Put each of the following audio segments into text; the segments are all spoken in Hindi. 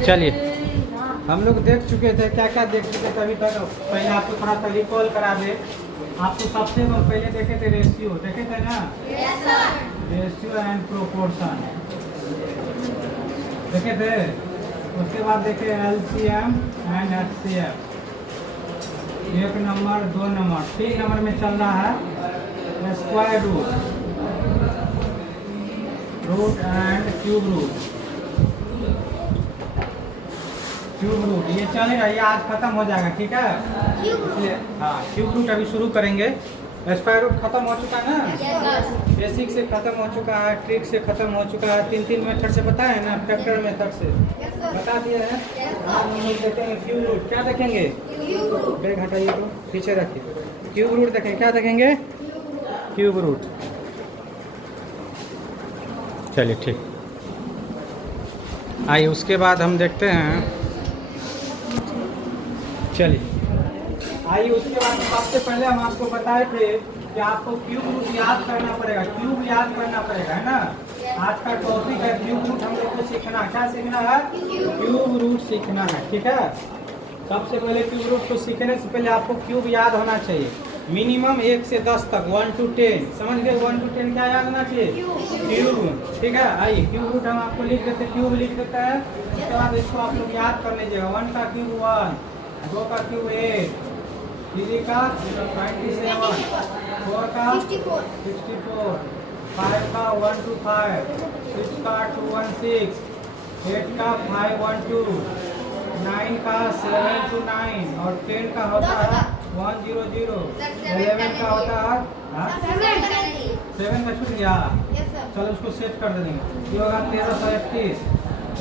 चलिए, हम लोग देख चुके थे, क्या क्या देख चुके थे अभी तक। पहले आपको थोड़ा सा रिकॉल करा दे। आपको सबसे पहले देखे थे रेशियो, देखे थे ना? रेशियो एंड प्रोपोर्शन देखे थे। उसके बाद देखे LCM and HCF. 1 number 2 number 3 number में चल रहा है square root and cube root. ये चलेगा, ये आज खत्म हो जाएगा, ठीक है? इसलिए हाँ, क्यूब रूट अभी शुरू करेंगे। स्क्वायर रूट खत्म हो चुका है ना, बेसिक से खत्म हो चुका है, ट्रिक से खत्म हो चुका है, 3 मेथड से बताए ना, फैक्टर मेथड से बता दिया है। आज हम लोग देखेंगे क्यूब रूट। क्या देखेंगे? बैग हटाइए तो पीछे रखिए। क्यूब रूट देखेंगे, क्या देखेंगे? Cube root. चलिए ठीक, आइए उसके बाद हम देखते हैं। चलिए आइए उसके बाद सबसे पहले हम आपको बताए थे कि आपको क्यूब रूट याद करना पड़ेगा, क्यूब याद करना पड़ेगा, है ना? आज का टॉपिक है क्यूब रूट। हम लोग को सीखना, क्या सीखना है? क्यूब रूट सीखना है, ठीक है? सबसे पहले क्यूब रूट को सीखने से पहले आपको क्यूब याद होना चाहिए। मिनिमम 1 से 10 तक, 1 to 10, समझ गए? 1 to 10 क्या याद होना चाहिए? क्यूब, ठीक है? आइए क्यूब रूट हम आपको लिख देते, क्यूब लिख देता है। उसके बाद इसको आप लोग याद कर लीजिएगा। 1 का क्यूब 1, 2 का क्यूब 8, 3 का 27, 4 का 64, 5 का 1 to 5, 6 का 2 1 6, 8 का 5 1 2, 9 का 7 to 9 और 10 का होता है 1 0 0, 11 का होता है 7 का छूट गया। चलो उसको सेट कर देंगे। ये होगा 1331।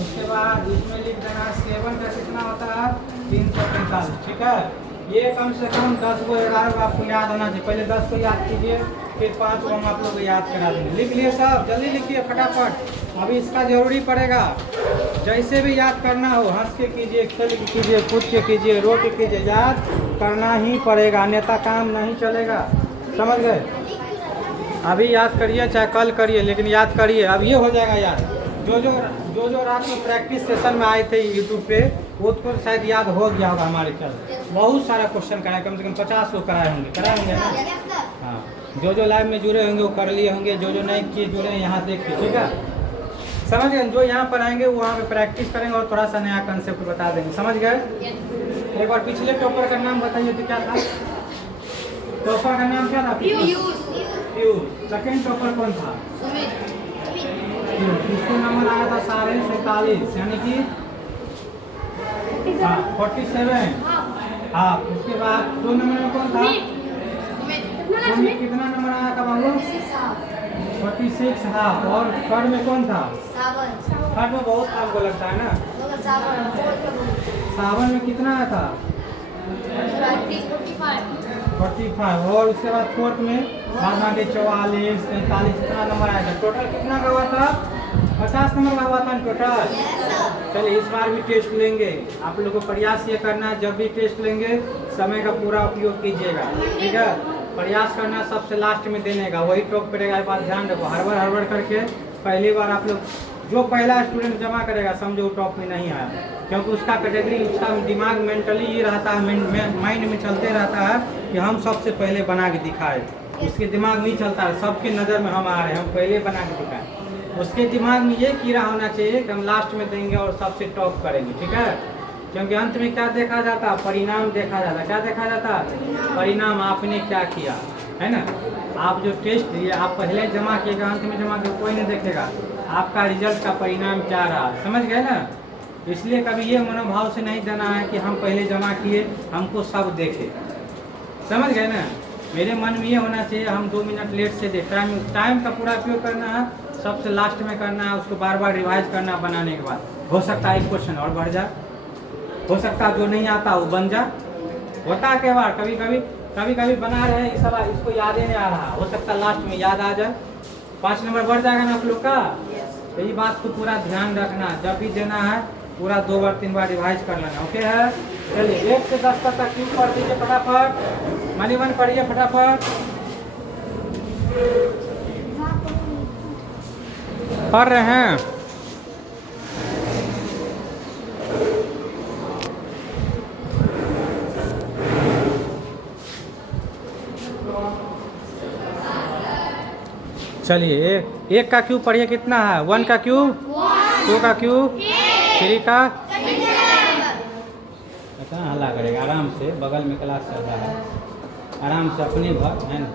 उसके बाद इसमें लिख देना 7 का कितना होता है? 345, ठीक है? ये कम से कम 10 को 11 को आपको याद होना चाहिए। पहले 10 को याद कीजिए, फिर 5 को हम आप लोग को याद करा देंगे। लिख लिए सब? जल्दी लिखिए फटाफट। अभी इसका जरूरी पड़ेगा। जैसे भी याद करना हो, हंस के कीजिए, खेल के कीजिए, कूद के कीजिए, रो के कीजिए, याद करना ही पड़ेगा, अन्यथा काम नहीं चलेगा। समझ गए? अभी याद करिए, चाहे कल करिए, लेकिन याद करिए। अब ये हो जाएगा याद। जो रात में प्रैक्टिस सेशन में आए थे यूट्यूब पे, वो तो शायद याद हो गया होगा हमारे ख्याल। बहुत सारा क्वेश्चन कराए, कम से कम 50 को कराए होंगे ना? हाँ, जो लाइव में जुड़े होंगे वो कर लिए होंगे, जो नहीं किए जुड़े हैं यहाँ देखिए, ठीक है? समझ गए? जो यहाँ पर आएंगे वहाँ पे प्रैक्टिस करेंगे और थोड़ा सा नया कंसेप्ट बता देंगे। समझ गए? एक बार पिछले टॉपर का नाम बताइए तो क्या था? टॉपर का नाम क्या था? पीयूष। सेकेंड टॉपर कौन था? इसको नंबर आया था 47, यानी कि 47। हाँ, उसके बाद 2 नंबर में कौन था? सुमित। कितना नंबर आया था बाबू? 46। हाँ, और थर्ड में कौन था? थर्ड में बहुत आपको लगता है ना? सावन में कितना आया था? 45। और उसके बाद फोर्थ में बाद आगे 44, 43, कितना नंबर आया था? टोटल कितना का हुआ था? 50 नंबर का हुआ था टोटल। चलिए इस बार भी टेस्ट लेंगे। आप लोगों को प्रयास ये करना है, जब भी टेस्ट लेंगे समय का पूरा उपयोग कीजिएगा, ठीक है? प्रयास करना सबसे लास्ट में देने का, वही टॉप करेगा। ये बात ध्यान रखो, हड़बड़ करके पहली बार आप लोग, जो पहला स्टूडेंट जमा करेगा समझो टॉप में नहीं आया, क्योंकि उसका कैटेगरी, उसका दिमाग मेंटली ये रहता है, माइंड में चलते रहता है कि हम सबसे पहले बना के दिखाए। उसके दिमाग में ही चलता है सबके नज़र में हम आ रहे हैं, हम पहले बना के दिखाएं। उसके दिमाग में ये कीड़ा होना चाहिए कि हम लास्ट में देंगे और सबसे टॉप करेंगे, ठीक है? क्योंकि अंत में क्या देखा जाता? परिणाम देखा जाता। क्या देखा जाता? परिणाम, आपने क्या किया, है ना? आप जो टेस्ट दिए, आप पहले जमा किएगा, अंत में जमा किए, कोई नहीं देखेगा आपका रिजल्ट का परिणाम क्या रहा। समझ गए ना? इसलिए कभी ये मनोभाव से नहीं देना है कि हम पहले जमा किए, हमको सब देखे। समझ गए ना? मेरे मन में ये होना चाहिए हम 2 मिनट लेट से दे। टाइम का पूरा उपयोग करना है, सबसे लास्ट में करना है, उसको बार बार रिवाइज करना बनाने के बाद। हो सकता है एक क्वेश्चन और बढ़ जाए, हो सकता है जो नहीं आता वो बन जा। होता है कई बार, कभी कभी बना रहे हैं सवाल, इसको याद ही नहीं आ रहा, हो सकता है लास्ट में याद आ जाए, 5 नंबर बढ़ जाएगा ना आप लोग का। तो ये बात को पूरा ध्यान रखना, जब भी देना है पूरा 2 बार 3 बार रिवाइज कर लेना, ओके है? चलिए 1 से 10 तक क्यों पढ़ दीजिए फटाफट, मनीवन पढ़िए फटाफट। पढ़ रहे हैं? चलिए एक का क्यूब पढ़िए कितना है, 1 का क्यूब, 2 का क्यूब, 3 का। इतना हल्ला करेगा, आराम से, बगल में क्लास चल रहा है, आराम से अपने घर है ना।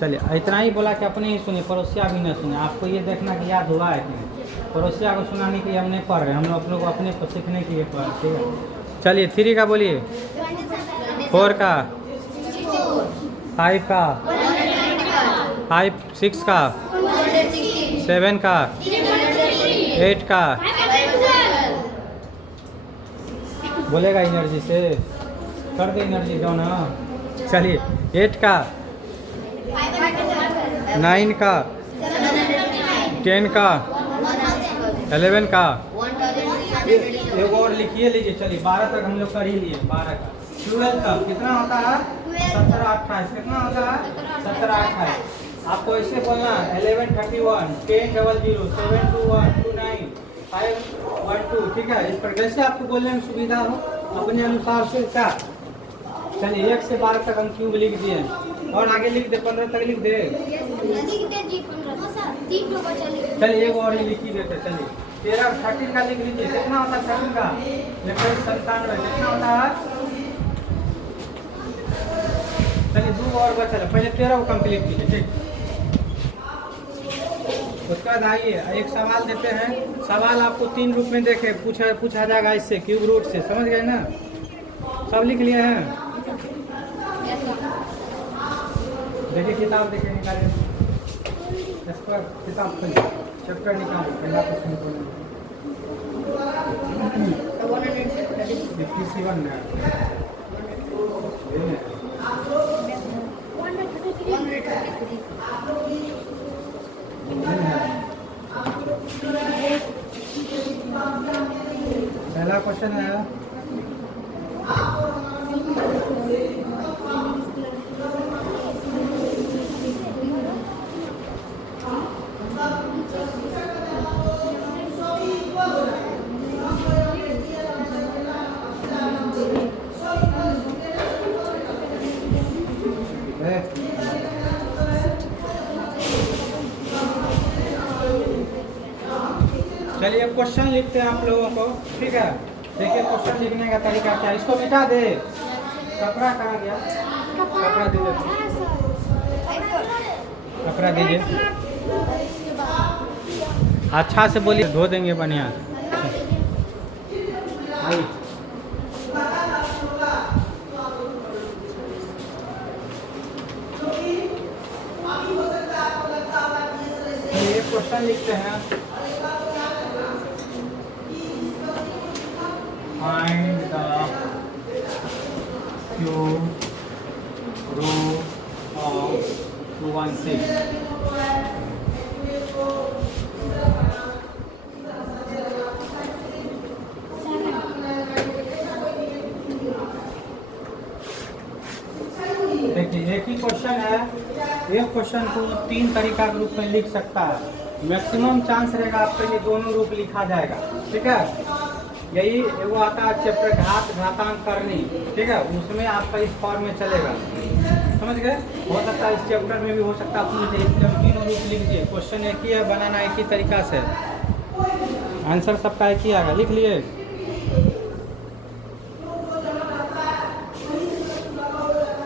चलिए इतना ही बोला कि अपने ही सुने, पड़ोसिया भी न सुने। आपको ये देखना कि याद हुआ है कि नहीं। पड़ोसिया को सुनाने के लिए हम नहीं पढ़ रहे, हम लोग अपने को अपने को सीखने के लिए पढ़ रहे, ठीक है। चलिए 3 का बोलिए, 4 का, 5 का, 6 का, 7 का, 8 का। बोलेगा एनर्जी से, कर दे एनर्जी डाउन। चलिए 8 का, 9 का, 10 का, 11 का। एक और लिखिए लीजिए। चलिए 12 तक हम लोग कर ही लिए। 12 का 12 तक कितना होता है, 17, 28। कितना होता है, 17, 28। आपको ऐसे बोलना 11, 31, 10, 00, 7, 2, 1, 2, 9, 5, 1, 2, ठीक है। इस पर जैसे आपको बोलने में सुविधा हो अपने अनुसार से क्या। चलिए 1 से 12 तक हम क्यूब लिख दिए, और आगे लिख दे, 15 तक लिख दे। चलिए एक और ही लिख ही देते। चलिए 13 का लिख लीजिए। कितना होता है 13 का, 97। कितना होता है। चलिए 2 और बचा, पहले 13 को कंप्लीट कीजिए, ठीक। उसके बाद आइए एक सवाल देते हैं। सवाल आपको 3 रूप में देखे पूछा जाएगा, इससे क्यूब रूट से, समझ गए ना। सब लिख लिए हैं। देखिए किताब देखे निकाले, इस पर किताब खोलिए, चैप्टर निकालो, पहला क्वेश्चन खोलिए। 57 है। पहला क्वेश्चन है, चलिए क्वेश्चन लिखते हैं आप लोगों को, ठीक है। देखिए क्वेश्चन लिखने का तरीका क्या है। इसको मिटा दे, कपड़ा कहाँ गया, कपड़ा दे दे, कपड़ा दीजिए। अच्छा से बोलिए, धो देंगे बढ़िया। ये क्वेश्चन लिखते हैं, find the cube root of 216। देखिए एक ही क्वेश्चन है, एक क्वेश्चन को 3 तरीका के रूप में लिख सकता है। मैक्सिमम चांस रहेगा आपके लिए दोनों रूप लिखा जाएगा, ठीक है। यही वो आता है चैप्टर घात घातांक करनी, ठीक है। उसमें आपका इस फॉर्म में चलेगा, समझ गए। हो सकता है इस चैप्टर में भी हो सकता है, अपने इसलिए हम तीनों रूप लिख दिए। क्वेश्चन एक ही है, बनाना एक ही तरीका से, आंसर सबका एक ही आएगा। लिख लिए।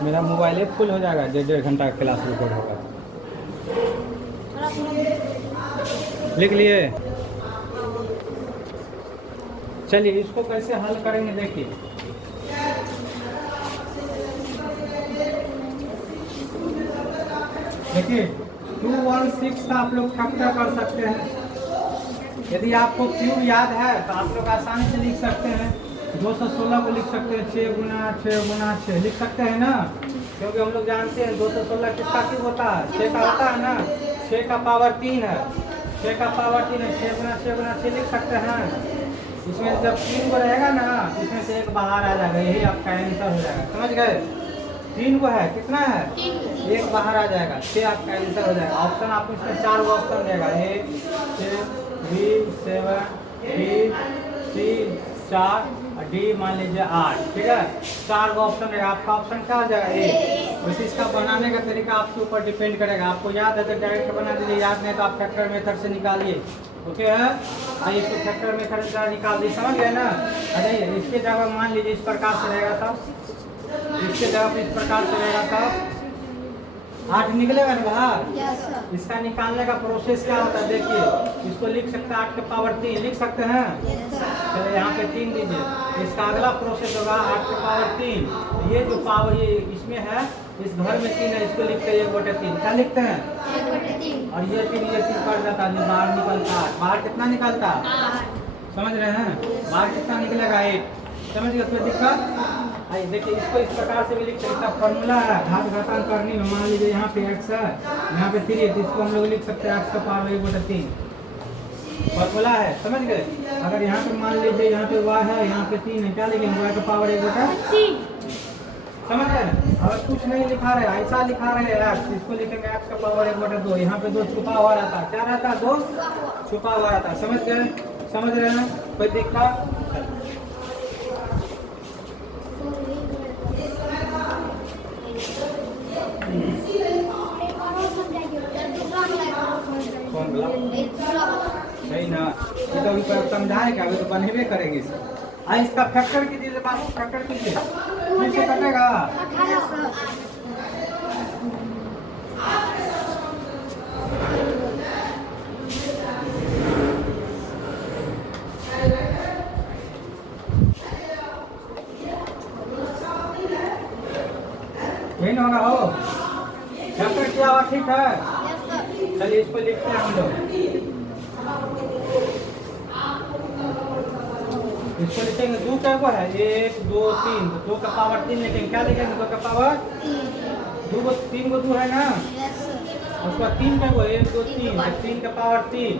मेरा मोबाइल फुल हो जाएगा, 1.5 घंटा का क्लास रिकॉर्ड होगा। लिख लिए। चलिए इसको कैसे हल करेंगे देखिए। देखिए 216 का आप लोग फैक्टर कर सकते हैं। यदि आपको क्यूब याद है तो आप लोग आसानी से लिख सकते हैं। 216 को लिख सकते हैं 6 गुना 6 गुना 6 लिख सकते हैं ना, क्योंकि हम लोग जानते हैं 216 किसका क्यूब होता है, 6 का होता है ना। 6 का पावर 3 है, 6 का पावर 3 है, 6 गुना 6 गुना 6 लिख सकते हैं। इसमें जब 3 को रहेगा ना, इसमें से एक बाहर आ जाएगा, यही आपका आंसर हो जाएगा, समझ गए। 3 को है, कितना है, एक बाहर आ जाएगा, 6 आपका आंसर हो जाएगा। ऑप्शन आपको इसमें 4 ऑप्शन देगा, A, 6, B, 7, D, C, 4 और डी मान लीजिए 8, ठीक है। 4 का ऑप्शन है, आपका ऑप्शन क्या आ जाएगा ए। वैसे इसका बनाने का तरीका आपके ऊपर डिपेंड करेगा, आपको याद है तो डायरेक्ट बना दीजिए, याद नहीं तो आप फैक्टर मेथड से निकालिए, ओके है। आइए इसको फैक्टर मेथड से निकाल दीजिए, समझ गए ना। अरे इसके जगह मान लीजिए इस प्रकार से रहेगा था, इसके जगह पे इस प्रकार से रहेगा था, 8 निकलेगा ना बाहर। इसका निकालने का प्रोसेस क्या होता है देखिए, इसको लिख सकते हैं 8 के पावर 3 लिख सकते हैं। चलिए यहाँ पे 3 दीजिए, इसका अगला प्रोसेस होगा 8 के पावर 3। ये जो पावर ये इसमें है, इस घर में 3 है, इसको लिखते हैं 1/3, क्या लिखते हैं 1/3। और ये 3 पड़ जाता है, बाहर निकलता है। बाहर कितना निकलता है, समझ रहे हैं, बाहर कितना निकलेगा 8, समझ गए। कोई दिक्कत। आइए देखिए इसको इस प्रकार से भी लिख सकते हैं, फॉर्मूला है घात घातांक करने में। मान लीजिए यहाँ पे x है, यहाँ पे 3 है, तो इसको हम लोग लिख सकते हैं x का पावर 1/3, फॉर्मूला है, समझ गए। अगर यहाँ पे मान लीजिए यहाँ पे y है, यहाँ पे 3 है, क्या लिखेंगे y का पावर 1/3, समझ गए। अगर कुछ नहीं लिखा रहे, ऐसा लिखा रहे x, इसको लिखेंगे x का पावर 1/2। यहाँ पे 2 छुपा हुआ रहता है, क्या रहता है 2 छुपा हुआ रहता है, समझ गए, समझ रहे हैं। कोई दिक्कत। कौन बोला नहीं ना, ये तो अभी समझाएगा, अभी तो बनेबे करेंगे इसे। आइए इसका फैक्टर कीजिए, बाबू फैक्टर कीजिए, कैसे कटेगा। यही ना होगा हो, फैक्टर किया हुआ ठीक है। चलिए इसको लिखते हैं हम लोग, इसको लिखेंगे 2 का है 1 2 3, 2 का पावर 3 लिखेंगे, क्या लिखेंगे 2 का पावर 2 को 3 को 2 है ना, उसका 3 का 1 2 3, 3 का पावर 3।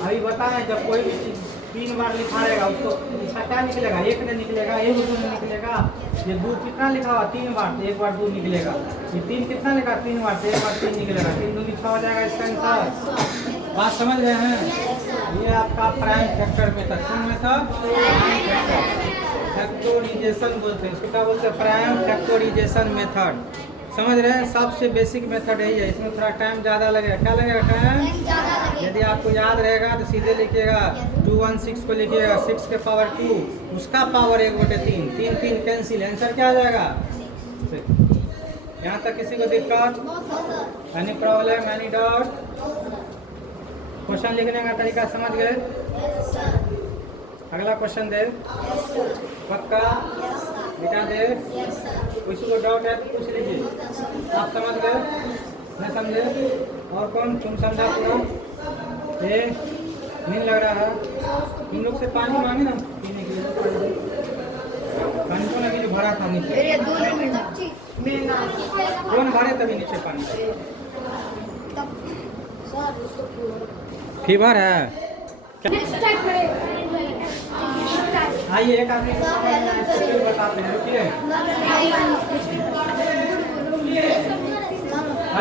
अभी बताएं जब कोई भी चीज 3 बार लिखा रहेगा उसको इसका क्या निकलेगा, 1 नहीं निकलेगा, 1 2 नहीं निकलेगा। ये 2 कितना लिखा हुआ 3 बार, तो 1 बार 2 निकलेगा। ये 3 कितना लिखा 3 बार, तो 1 बार 3 निकलेगा, 3 2 6 हो जाएगा इसका आंसर। बात समझ रहे हैं। ये आपका प्राइम फैक्टर मेथड, कौन मेथड, फैक्टोराइजेशन बोलते हैं इसको, क्या बोलते हैं प्राइम फैक्टोराइजेशन मेथड, समझ रहे हैं। सबसे बेसिक मेथड यही है, इसमें थोड़ा टाइम ज़्यादा लगेगा, क्या लगेगा टाइम। यदि आपको याद रहेगा तो सीधे लिखिएगा 216 को लिखिएगा 6 के पावर 2, उसका पावर 1/3, 3 3 कैंसिल, आंसर क्या आ जाएगा। यहाँ तक किसी को दिक्कत, any problem, any doubt. Question लिखने का तरीका समझ गए। अगला क्वेश्चन दे, पक्का मिटा दे, किसी को डाउट है तो पूछ लीजिए। आप समझ गए, नहीं समझे, और कौन तुम समझा पूरा। ये नींद लग रहा है, इन लोग से पानी मांगे ना पीने के लिए, पानी को लगी जो भरा था नीचे, कौन भरे तभी नीचे पानी। फीवर है आइए एक आदमी बताते हैं, रुकिए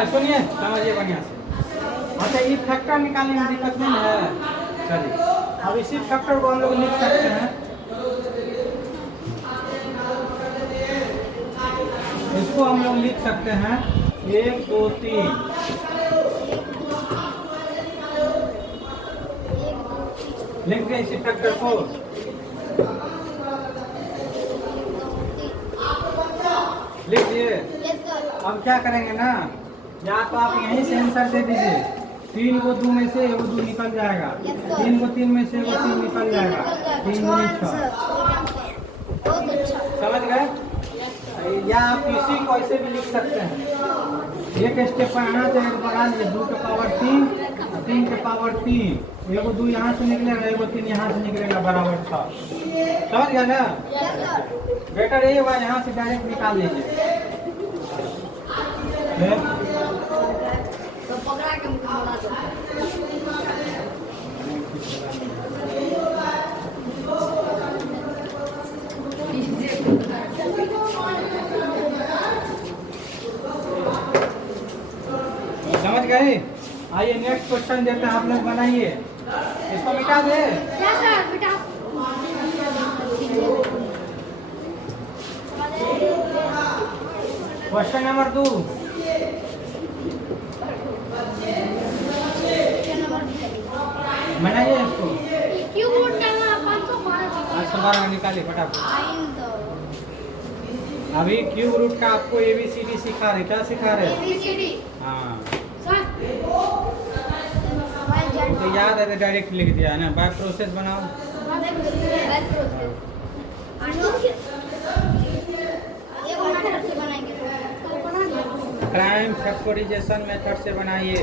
सुनिए समझिए बढ़िया से। अच्छा ये फैक्टर निकालने में दिक्कत नहीं है, चलिए अब इसी फैक्टर को हम लोग लिख सकते हैं, इसको हम लोग लिख सकते हैं 1 2 3, लिख दें इसी फैक्टर को। लिख दिए। अब क्या करेंगे ना, या तो आप यहीं से आंसर दे दीजिए, 3 को 2 में से 1 2 निकल जाएगा, 3 को 3 में से 1 3 निकल जाएगा, 3 गुणित 6, समझ गए। या आप इसी को ऐसे भी लिख सकते हैं, एक स्टेप पर आना चाहिए तो बढ़ा लीजिए, 2 के पावर 3, 3 के पावर 3, 1 2 यहाँ से निकलेगा, 1 3 यहाँ से निकलेगा, बराबर 6, समझ गया ना। बेटर यही होगा यहाँ से डायरेक्ट निकाल लीजिए। समझ गए। आइए नेक्स्ट क्वेश्चन देते हैं, आप लोग बनाइए, इसको मिटा दे। क्वेश्चन नंबर 2, बनाइए इसको। क्यूब रूट डालना 512 निकालिए फटाफट। अभी क्यूब रूट का आपको ABCD सिखा रहे, क्या सिखा रहे? ABCD। हाँ सर तो याद है तो डायरेक्ट लिख दिया है ना। बाय प्रोसेस बनाओ। प्राइम फैक्टराइजेशन मेथड से बनाइए।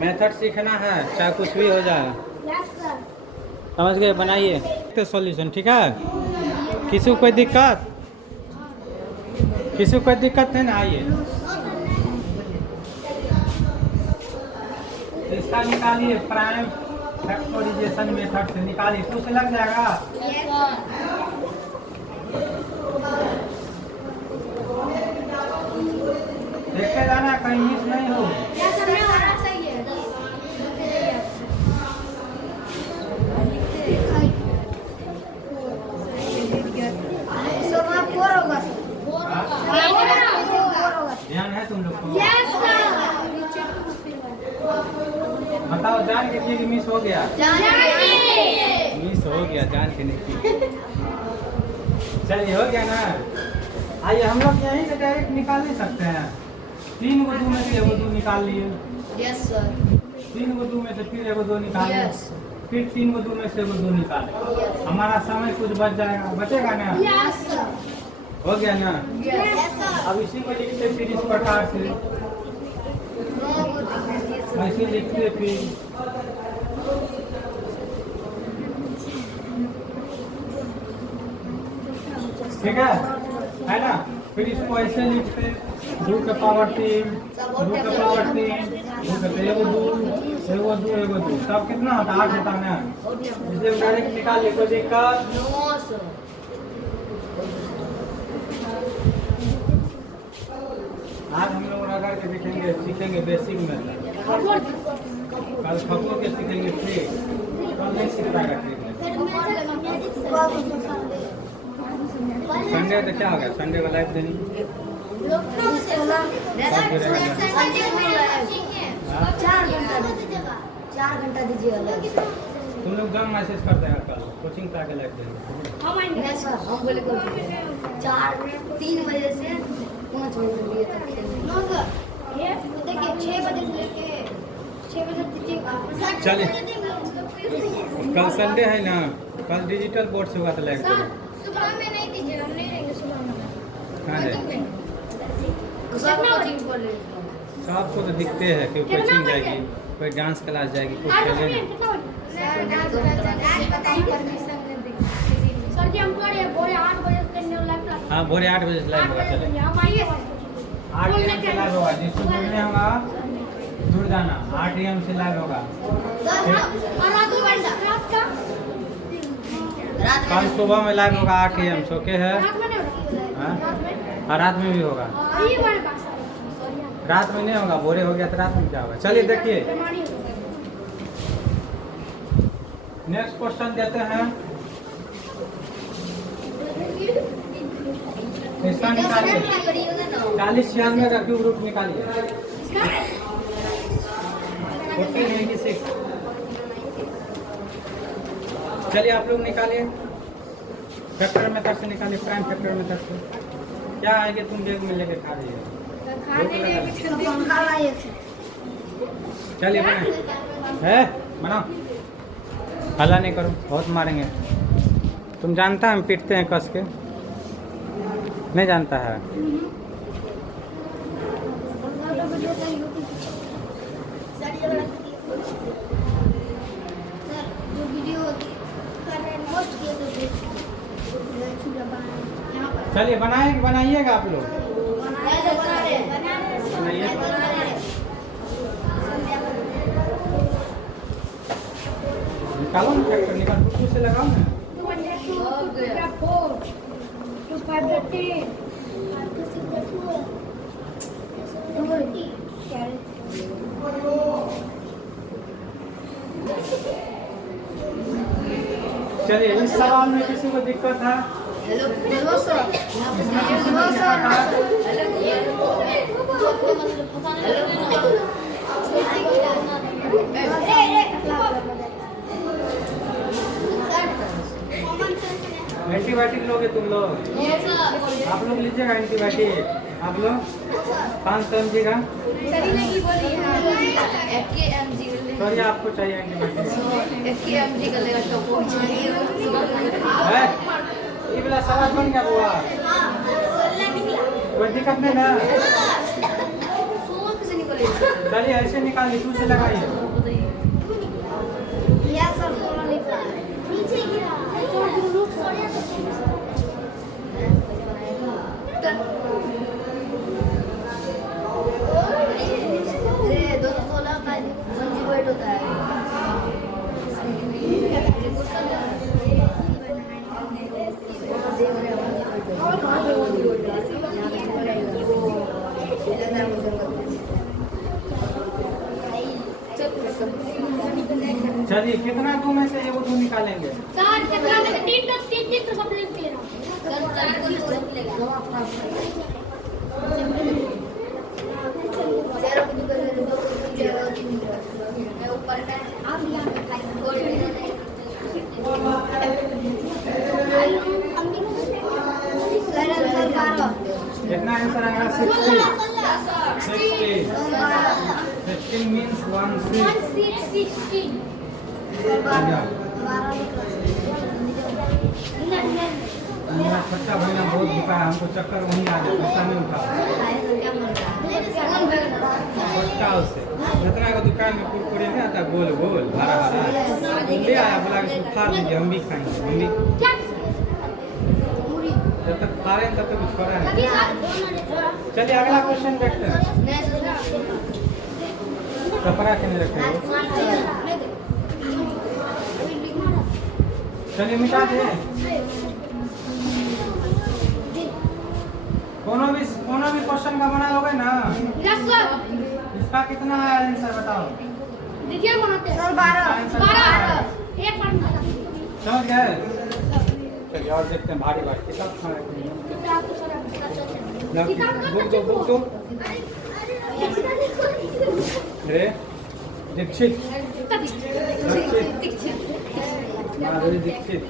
मेथड सीखना है, चाहे कुछ भी हो जाए। समझ गए? बनाइए तो सॉल्यूशन, ठीक है। किसी को कोई दिक्कत? किसी को कोई दिक्कत है ना? आइए इसका निकालिए, प्राइम फैक्टराइजेशन मेथड से निकालिए। कुछ लग जाएगा? देखते जाना, कहीं मिस नहीं हो। ध्यान है तुम लोग को? बताओ, जान के चीज मिस हो गया? मिस हो गया, जान के नहीं। चलिए हो गया ना। आइए हम लोग यहीं से डायरेक्ट निकाल नहीं सकते हैं। 3 को 2 में से एगो 2 निकाल लिए। Yes sir. 3 को 2 में से फिर एगो 2 निकाले। Yes. फिर 3 को 2 में से एगो 2 निकाले। हमारा समय कुछ बच जाएगा, बचेगा ना? Yes sir. हो गया ना? Yes sir. अब इसी को लिखते फिर इस प्रकार से, ऐसे लिखते फिर। ठीक है ना? फिर इसको ऐसे लिखते 2 के पावर 3, 2 के पावर 3, 2 के एगो 2, एगो 2, एगो 2, तब कितना होता? 8 होता ना। इसलिए डायरेक्ट निकाल ले, कोई दिक्कत? आज हम लोग रगड़ के सीखेंगे बेसिक में। कल खपो के सीखेंगे ट्रिक। कल नहीं सीख पाएगा ट्रिक। संडे तो क्या हो गया? संडे को लाइव देनी। 4 घंटा दीजिएगा। तुम लोग जब मैसेज कर देगा कल कोचिंग का आगे लाइव देंगे। नहीं सर, हम बोले 3 बजे से 5 बजे तक दिए तक देखिए 6 बजे से लेके 6 बजे दीजिएगा। चलिए कल संडे है ना, कल डिजिटल बोर्ड से हुआ था लाइव देंगे। सुबह में नहीं दीजिएगा, हम नहीं रहेंगे सुबह में। कहाँ जाए? सबको तो दिखते हैं कि कोचिंग जाएगी, कोई डांस क्लास जाएगी, कुछ खेलेगी। सर जी हम थोड़े भोरे 8 बजे करने वाला क्लास। हाँ भोरे 8 बजे से लाइव होगा। चले हम आइए 8 AM से लाइव होगा। जिसको जुड़ने होगा जुड़ जाना। 8 AM से लाइव होगा। और रात का कल सुबह में लाइव होगा 8 AM से। ओके है? रात में नहीं होगा। हाँ? और रात में भी होगा। ये हमारे पास रात में नहीं होगा, भोरे हो गया तो रात में क्या होगा? चलिए देखिए नेक्स्ट क्वेश्चन देते हैं। इसका निकालिए 4096 का क्यूब रूट निकालिए। 1496। चलिए आप लोग निकालिए, फैक्टर मेथड से निकालिए, प्राइम फैक्टर मेथड से। क्या आएंगे तुम बैग में लेके खा रही हो? चलिए बनाओ, है बनाओ, हल्ला नहीं करो, बहुत मारेंगे। तुम जानता है हम पीटते हैं कस के? नहीं जानता है? चलिए बनाइएगा आप लोग। बनाइए। निकालो ना फैक्टर, निकाल कुछ से लगाओ ना। चलिए इस सवाल में किसी को दिक्कत है? हेलो हेलो सर इसमें कुछ हेलो नहीं सर पता। एंटीबायोटिक लोगे तुम लोग? आप लोग लीजिएगा एंटीबायोटिक। आप लोग 500 mg का। सॉरी आपको चाहिए एंटीबायोटिक है? ये वाला सवाल बन गया बुआ। कोई दिक्कत नहीं ना? चलिए ऐसे निकालिए, टू से लगाइए। चलिए कितना दो में से एगो दो निकालेंगे? कितना आंसर आएगा? 60। 16 मीन्स 16। मेरा छोटा भाईना बहुत दुखा है, हमको चक्कर वहीं आ गया, गुस्सा नहीं उठा छोटा उससे। जितना का दुकान में कुरकुरे नहीं आता गोल गोल हरा हरा, ले आया, बोला कि इसको फाड़ दीजिए, हम भी खाएंगे। हम भी जब तक खा रहे हैं तब तक कुछ छोड़ा नहीं। चलिए अगला क्वेश्चन देखते हैं। कपड़ा के नहीं रखे हो? चलिए मिटा दे। कोनो भी क्वेश्चन का बना लोगे ना? इसका कितना है आंसर बताओ? देखिए बनाते हैं 12। एक बार समझ गए? चलिए और देखते हैं भारी भारी किताब खाना बुक दो। अरे दीक्षित माधुरी दीक्षित।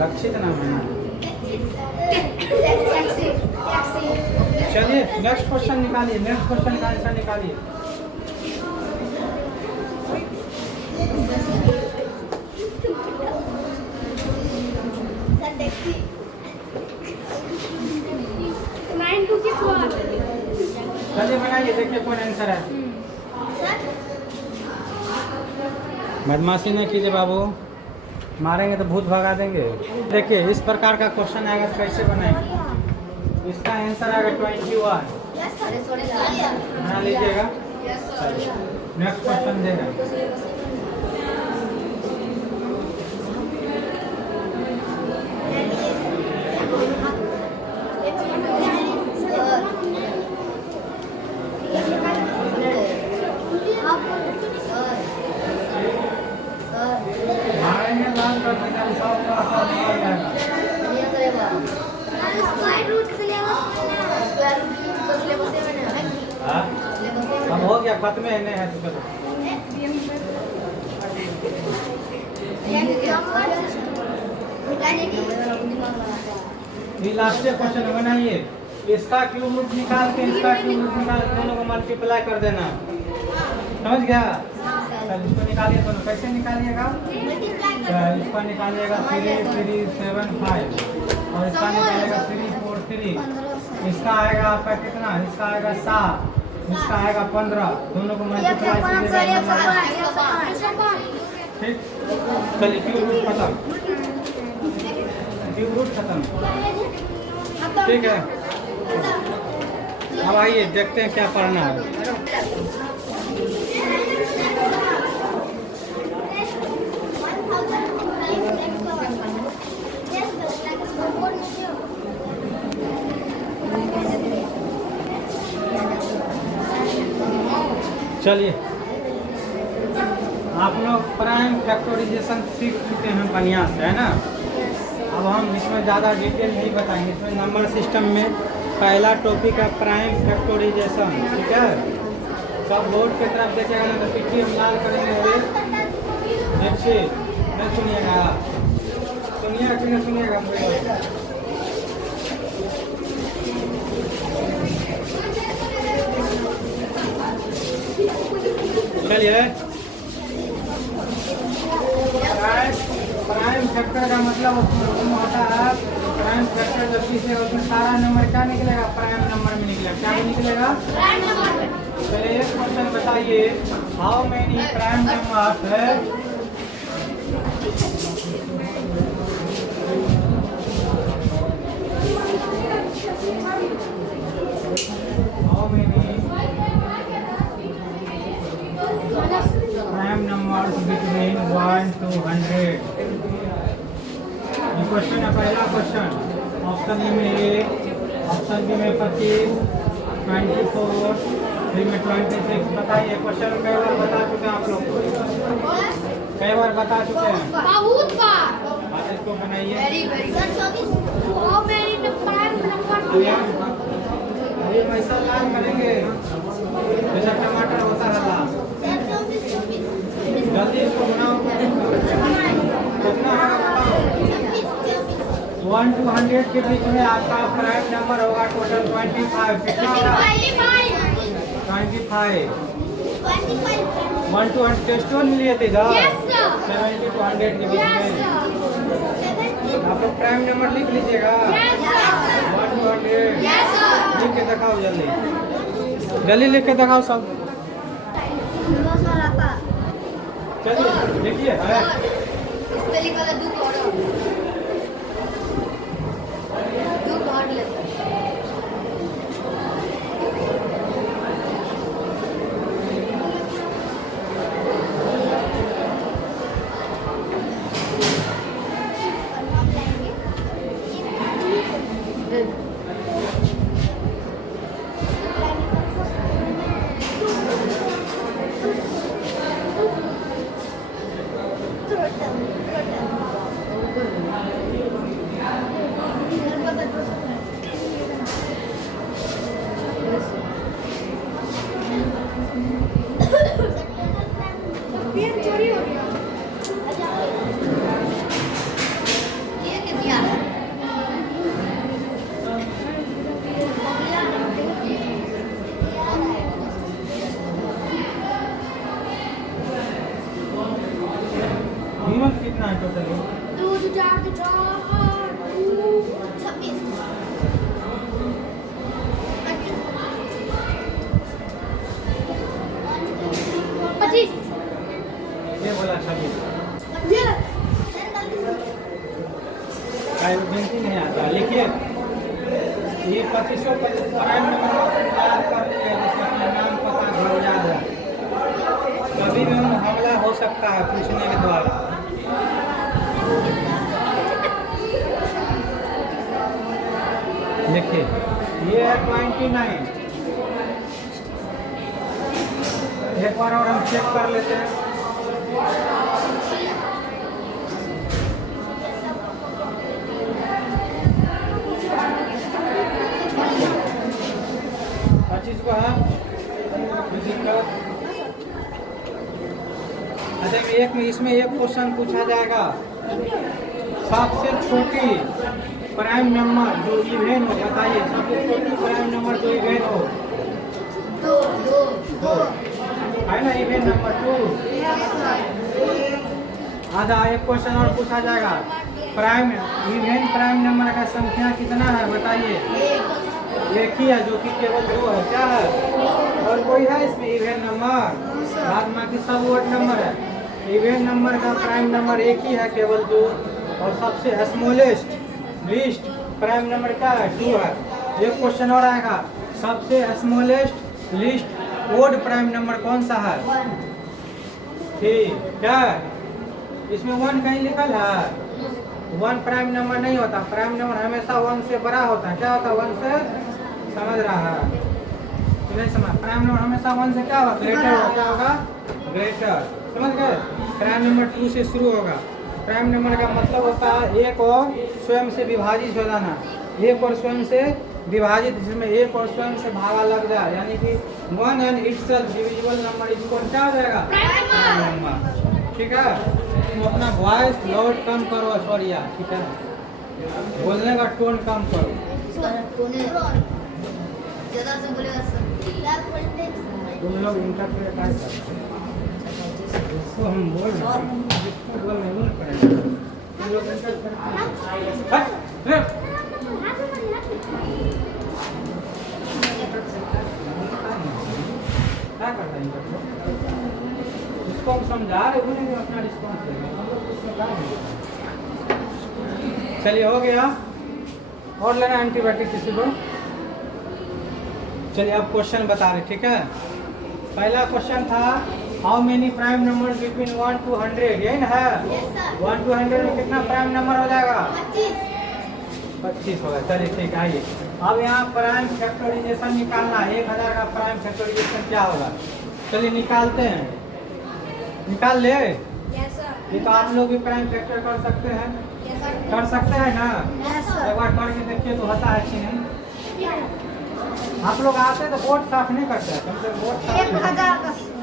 दीक्षित नाम है। चलिए नेक्स्ट क्वेश्चन निकालिए। नेक्स्ट क्वेश्चन का आंसर निकालिए। चलिए बनाइए, देखिए कौन आंसर है। बदमाशी नहीं कीजिए बाबू, मारेंगे तो भूत भगा देंगे। देखिए इस प्रकार का क्वेश्चन आएगा तो कैसे बनाएंगे? इसका आंसर आएगा 21। बना लीजिएगा। नेक्स्ट क्वेश्चन देगा। मारेंगे लाल कर देगा, सब का सब निकल जाएगा। हाँ? अब हो गया, खत्म है नहीं है तो चलो। ये लास्ट क्वेश्चन बनाइए। इसका क्यूब रूट निकाल के इसका क्यूब रूट निकाल के दोनों को मल्टीप्लाई कर देना। समझ गया? चल इसको निकालिए दोनों। कैसे निकालिएगा? इसका निकालिएगा 3375 और इसका निकालिएगा 343। इसका आएगा आपका कितना? इसका आएगा 7, इसका आएगा 15। दोनों को मल्टीप्लाई कीजिएगा। ठीक, चलिए क्यूब रूट खत्म। क्यूब रूट खत्म। ठीक है, अब आइए देखते हैं क्या पढ़ना है। चलिए, आप लोग प्राइम फैक्टराइजेशन सीख चुके हैं बढ़िया से, है ना। अब हम इसमें ज़्यादा डिटेल नहीं बताएंगे। इसमें नंबर सिस्टम में पहला टॉपिक है प्राइम फैक्टराइजेशन, ठीक है। सब बोर्ड की तरफ देखेगा ना तो पिट्ठी हम लाल करेंगे हुए। देखिए, नहीं सुनिएगा, सुनिएगा कि नहीं सुनिएगा। चलिए, प्राइम फैक्टर का मतलब उसमें होता है, प्राइम फैक्टर जब किसी उसमें सारा नंबर क्या निकलेगा, प्राइम नंबर में निकलेगा। क्या भी निकलेगा? चलिए एक क्वेश्चन बताइए, हाउ मेनी प्राइम नंबर्स है? How many prime numbers between 1 to 100? ये क्वेश्चन है, पहला क्वेश्चन। ऑप्शन ए में 1, ऑप्शन बी में 25, 24, डी में 26। बताइए, क्वेश्चन कई बार बता चुके हैं आप लोग, कई बार बता चुके हैं, बहुत बार। आज इसको बनाइए। अभी पैसा लाल करेंगे जैसा टमाटर होता है लाल। जल्दी इसको बनाओ, कितना है बताओ। 1 to 100 के बीच में आपका प्राइम नंबर होगा टोटल 25। कितना होगा? 25। 1 to 100 टेस्ट नहीं लिए थे इधर। 70 to 100 के बीच में आप लोग प्राइम नंबर लिख लीजिएगा। 1 to 100 लिख के दिखाओ, जल्दी जल्दी लिख के दिखाओ सब। चलिए देखिए, स्पेलिंग वाला दो ले। कितना है टोटल? 25। ये बोला 26। गिनती नहीं आता, लिखिए। ये 25 प्राइम नंबर याद कर लिया, जिसका नाम पता घर याद है। कभी भी हमला हो सकता है पूछने के द्वारा। देखिए, ये है 29। एक बार और हम चेक कर लेते हैं। को है एक में इसमें एक क्वेश्चन पूछा जाएगा, सबसे छोटी प्राइम नंबर जो इवेन हो, बताइए सबसे छोटी प्राइम नंबर जो इवेन हो। दो है ना, इवेन नंबर 2। आधा एक क्वेश्चन और पूछा जाएगा, प्राइम इवेन प्राइम नंबर का संख्या कितना है, बताइए। एक ही है जो कि केवल 2 है, क्या है और कोई है इसमें इवेन नंबर? बाद बाकी सब ओड नंबर है। इवेन नंबर का प्राइम नंबर एक ही है, केवल 2। और सबसे स्मॉलेस्ट लिस्ट प्राइम नंबर क्या है, 2 है। एक क्वेश्चन और आएगा, सबसे smallest least odd prime number कौन सा है? ठीक, क्या है इसमें 1 कहीं लिखल है? 1 प्राइम नंबर नहीं होता, प्राइम नंबर हमेशा 1 से बड़ा होता है। क्या होता है? 1 से, समझ रहा है? तो नहीं समझ, प्राइम नंबर हमेशा 1 से क्या होगा, ग्रेटर होगा, क्या होगा, ग्रेटर, समझ गए। प्राइम नंबर 2 से शुरू होगा। प्राइम नंबर का मतलब होता है एक और स्वयं से विभाजित हो जाना, एक और स्वयं से विभाजित, जिसमें एक और स्वयं से भागा लग जाए, यानी कि 1 एंड इटसेल्फ डिविजिबल नंबर इसको क्या हो जाएगा, प्राइम नंबर। ठीक है, तुम अपना वॉइस लाउड कम करो ऐश्वर्या, ठीक है, बोलने का टोन कम करो। ज़्यादा से बोलेगा सर। तुम लोग इंटरप्रेट कर सकते हैं, इसको हम बोल रहे हैं, इसको बोल नहीं पड़ेगा, तुम लोग इंटरप्रेट क्या करता है इंटरप्रेट, इसको हम समझा रहे हो नहीं, अपना रिस्पॉन्स देंगे हम लोग, उसमें क्या है। चलिए हो गया, और लेना एंटीबायोटिक किसी को। चलिए अब क्वेश्चन बता रहे, ठीक है। पहला क्वेश्चन था how many prime number between 1 to 100, यही ना है। 1 to 100 में कितना प्राइम नंबर हो जाएगा, 25 होगा। चलिए ठीक है, आइए अब यहाँ प्राइम फैक्टराइजेशन निकालना है। 1000 का प्राइम फैक्टराइजेशन क्या होगा, चलिए निकालते हैं, निकाल ले। ये तो आप लोग भी प्राइम फैक्टर कर सकते हैं, कर सकते हैं ना, एक बार करके देखिए तो होता है कि नहीं। आप लोग आते तो बोर्ड साफ नहीं करते हैं, कम से कम बोर्ड साफ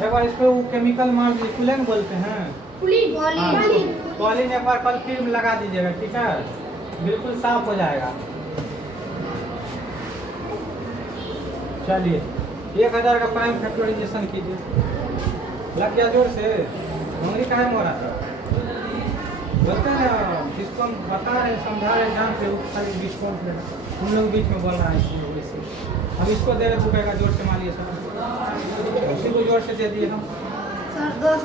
एक बार इसको केमिकल मार दीजिए, कुलेन बोलते हैं, पॉलिन एक बार कल फिर लगा दीजिएगा, ठीक है, बिल्कुल साफ हो जाएगा। चलिए 1000 का प्राइम फैक्टराइजेशन कीजिए, लग गया जोर से, उंगली का है मोरा बोलते हैं ना, जिसको हम बता रहे समझा रहे जानते हो खाली रिस्पॉन्स लेना, हम लोग बीच में बोल रहा है इसलिए। अब इसको दे रहे रुपये का जोर से मानिए सर, उसी को जोर से दे दिए हम सर। 10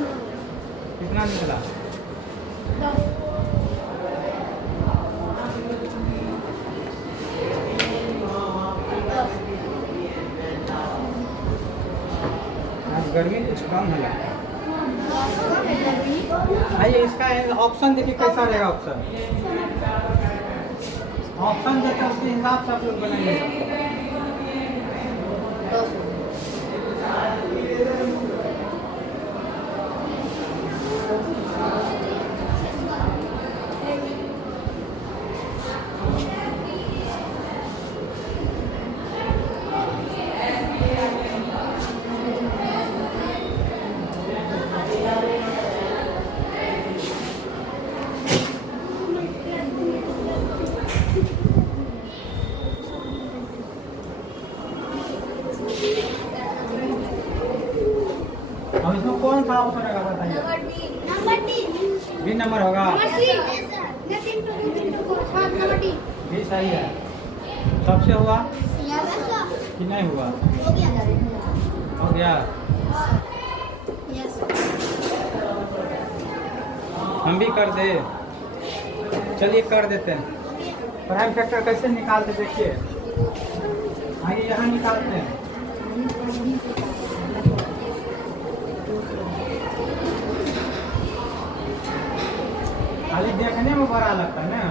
कितना निकला, 10 आज गर्मी कुछ कम है। आइए इसका ऑप्शन देखिए कैसा रहेगा, ऑप्शन देते उसके हिसाब से आप लोग बनाइए। अब इसमें कौन सा ऑप्शन रहेगा बताइए, बी नंबर होगा, बी सही है। सबसे हुआ कि नहीं हुआ, हो गया, हम भी कर दे, चलिए कर देते हैं। प्राइम फैक्टर कैसे निकालते देखिए, आइए यहाँ निकालते हैं। खाली देखने में बड़ा लगता है ना,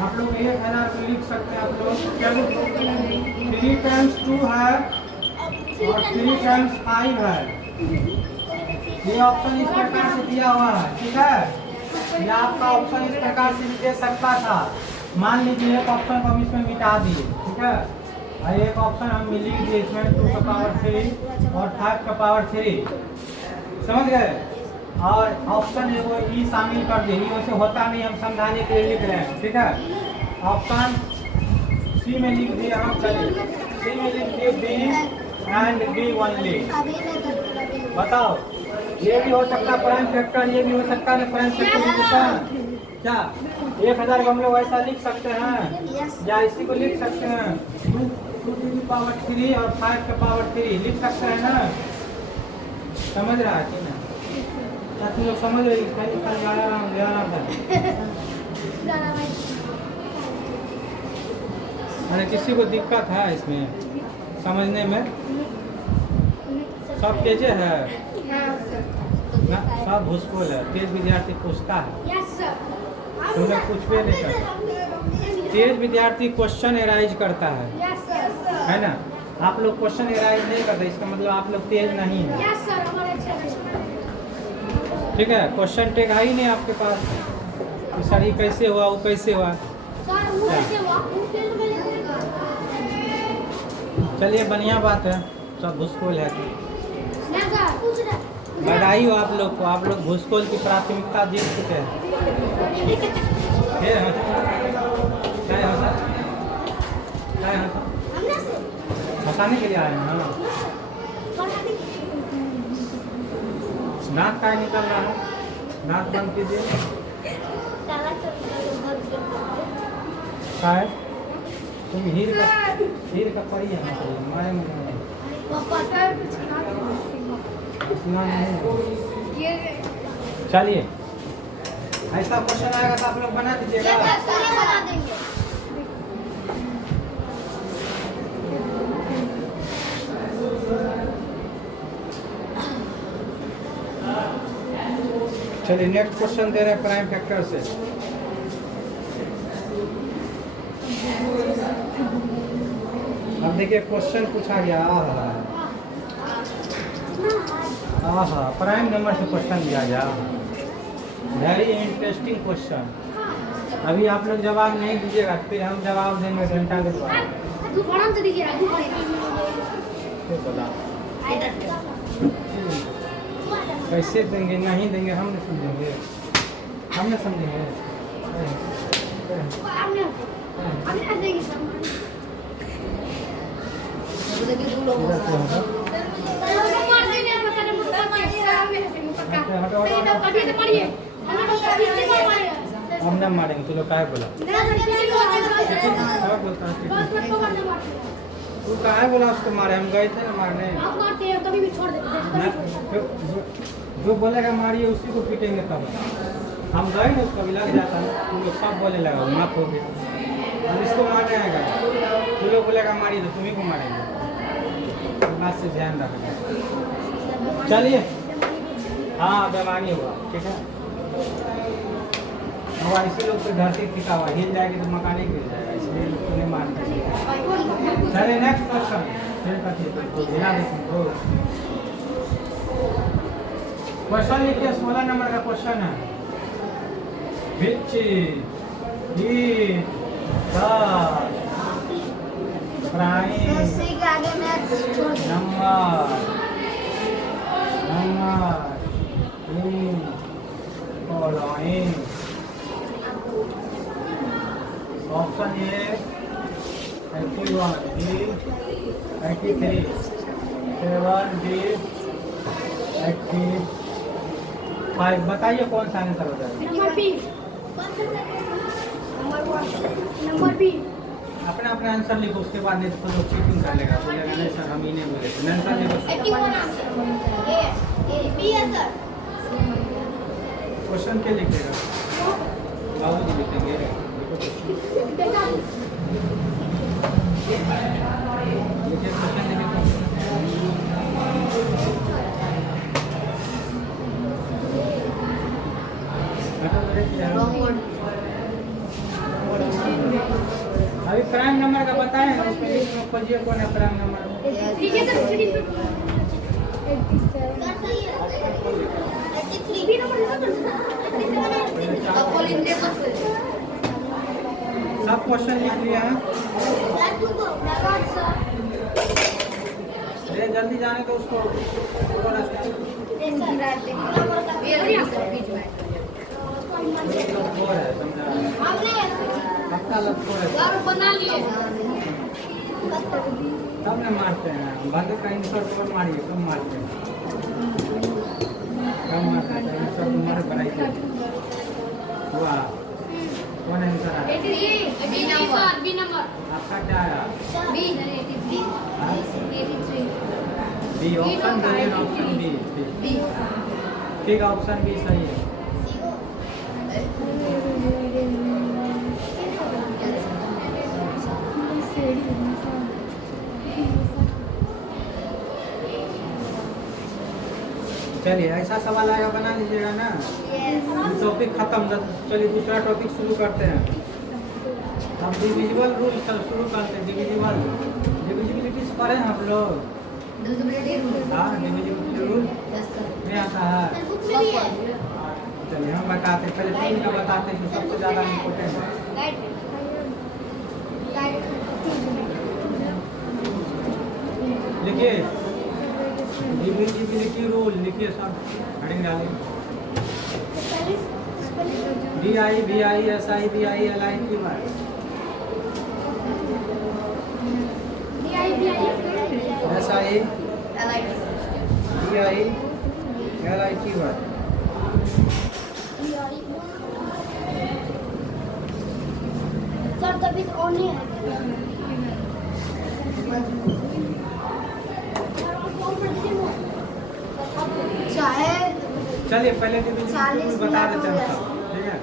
आप लोग 1000 को लिख सकते हैं। आप लोग 3 टाइम्स 2 है और 3 टाइम्स 5 है, ये ऑप्शन इस प्रकार से दिया हुआ है, ठीक है। ये आपका ऑप्शन इस प्रकार से दे सकता था, मान लीजिए एक ऑप्शन को हम इसमें मिटा दिए, ठीक है, और एक ऑप्शन हम लिख दिए इसमें 2 का पावर 3 और 5 का पावर 3, समझ गए। और ऑप्शन एगो ई शामिल कर दिए, वैसे होता नहीं, हम समझाने के लिए लिख रहे हैं, ठीक है। ऑप्शन सी में लिख दिए हम, चलिए सी में लिख दिए बी एंड बी ओनली। बताओ, ये भी हो सकता है प्राइम फैक्टर, ये भी हो सकता है प्राइम फैक्टर, क्या 1000 को हम लोग ऐसा लिख सकते हैं, या इसी को लिख सकते हैं 2 की पावर 3 और 5 का पावर 3 लिख सकते हैं ना, समझ रहा है कि ना, क्या तुम लोग समझ रहे हैं, कहीं आराम अरे किसी को दिक्कत है इसमें समझने में, सब केजे है। ना सब घुसखोर है। तेज विद्यार्थी पूछता है, यस सर तुम लोग कुछ भी नहीं करते। तेज विद्यार्थी क्वेश्चन एराइज करता है यस सर ना। आप लोग क्वेश्चन एराइज नहीं करते, इसका मतलब आप लोग तेज नहीं है। यस सर हमारे अच्छा ठीक है, क्वेश्चन टेक है ही नहीं आपके पास कि सर ये कैसे हुआ, वो कैसे हुआ। सर वो कैसे हुआ उनके तो मैंने चलिए बढ़िया बात है, सब घुसखोर है। ना सर पूछ रहा बधाई हो आप लोग को, आप लोग घुसखोर की प्राथमिकता जीत चुके हैं। क्या है सर? हमने से हंसाने के लिए आए हैं। हाँ, नाक का निकल रहा है, नाक बंद कीजिए। काय तुम हीर का परी है ना, मारे मुझे पापा सर कुछ सुना नहीं। ये चलिए ऐसा क्वेश्चन आएगा तो आप लोग बना दीजिएगा। बना देंगे चलिए नेक्स्ट क्वेश्चन दे रहे हैं प्राइम फैक्टर से। अब देखिए क्वेश्चन पूछा गया, आहा प्राइम नंबर से क्वेश्चन दिया गया। Very interesting question. अभी आप लोग जवाब नहीं दीजिएगा, फिर हम जवाब देंगे घंटा के बाद। दोबारा से दीजिए कैसे देंगे, नहीं देंगे, हम नहीं समझेंगे, हम नहीं समझेंगे। हमने देंगे सर हम ना मारेंगे, तू लोग क्या बोला? तू कहा बोला उसको मारे? हम गए थे ना मारने। जो बोलेगा मारिए उसी को पीटेंगे तब। हम गए ना, उसका भी लग जाता है। तुम लोग सब बोले लगा माफ हो गया, हम इसको मारने आएगा। तू लोग बोलेगा मारिए तो तुम्ही को मारेंगे। बात से ध्यान रखना। चलिए हाँ बेमानी हुआ, ठीक है। और ऐसे लोग तो धरती टिका हुआ, हिल जाएगी तो मकान ही गिर जाएगा, इसलिए तुम्हें मारना चाहिए। चलिए नेक्स्ट क्वेश्चन। क्वेश्चन लिखिए, 16 नंबर का क्वेश्चन है। Which is the prime number in following? Option A 81, B 83, 7, B 85। बताइए कौन सा आंसर हो जाएगा? Number B. अपना अपना आंसर लिखो, उसके बाद नहीं तो लोग चीटिंग कर लेगा, बोलेगा नहीं सर हम ही नहीं बोले थे। आंसर लिखो, क्वेश्चन के लिखेगा बाबू जी लिखेंगे। लिखिए क्वेश्चन लिखिए। अभी प्राइम नंबर का बताएं, उसमें लिखना खोजिए कौन है प्राइम नंबर। सब क्वेश्चन लिख लिया है। अरे जल्दी जाने तो उसको बना लिए तब न मारते हैं। बंद का इंसर्ट कौन मारिए, कम मारते हैं, कम मारते हैं। इंसर्ट तुम्हारे बनाई थे हुआ कौन आंसर आया? बी नंबर आपका क्या आया? B B option B, option B ठीक, ऑप्शन बी सही है। चलिए ऐसा सवाल आएगा, बना लीजिएगा ना। टॉपिक खत्म। चलिए दूसरा टॉपिक शुरू करते हैं। अब डिविजिबल रूल शुरू करते हैं। डिविजिबिलिटी से पढ़े हैं आप लोग? हाँ, डिविजिबिलिटी रूल नहीं आता है। चलिए हम बताते हैं, पहले 3 का बताते हैं कि सबसे ज़्यादा इम्पोर्टेंट है। लिखिए डिविजिबिलिटी रूल, लिखिए सब हेडिंग डालिए। DIVISIBILIQY। SIBILIQY। सर तभी तो ऑन नहीं है। चाहे चलिए पहले डिविजिबिलिटी रूल बता देते हैं सब, ठीक है?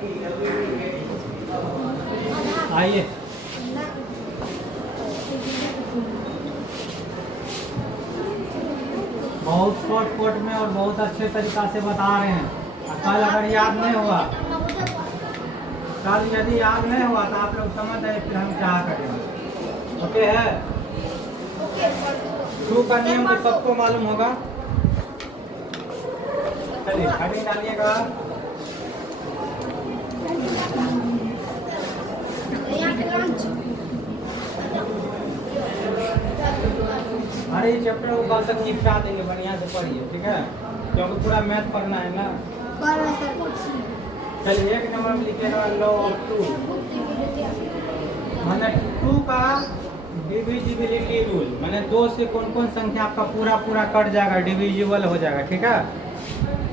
आइए बहुत शॉर्टकट में और बहुत अच्छे तरीका से बता रहे हैं। कल अगर याद नहीं हुआ, कल यदि याद नहीं हुआ तो आप लोग समझ जाए फिर हम क्या करेंगे। ओके है? टू का नियम तो सबको मालूम होगा। चलिए हेडिंग डालिएगा। अरे ये चैप्टर को कल तक निपटा देंगे, बढ़िया से पढ़िए, ठीक है? क्योंकि पूरा मैथ पढ़ना है ना। चलिए 1 नंबर में लिखिएगा लॉ ऑफ 2, माने 2 का डिविजिबिलिटी रूल, माने 2 से कौन कौन संख्या आपका पूरा पूरा कट जाएगा, डिविजिबल हो जाएगा, ठीक है?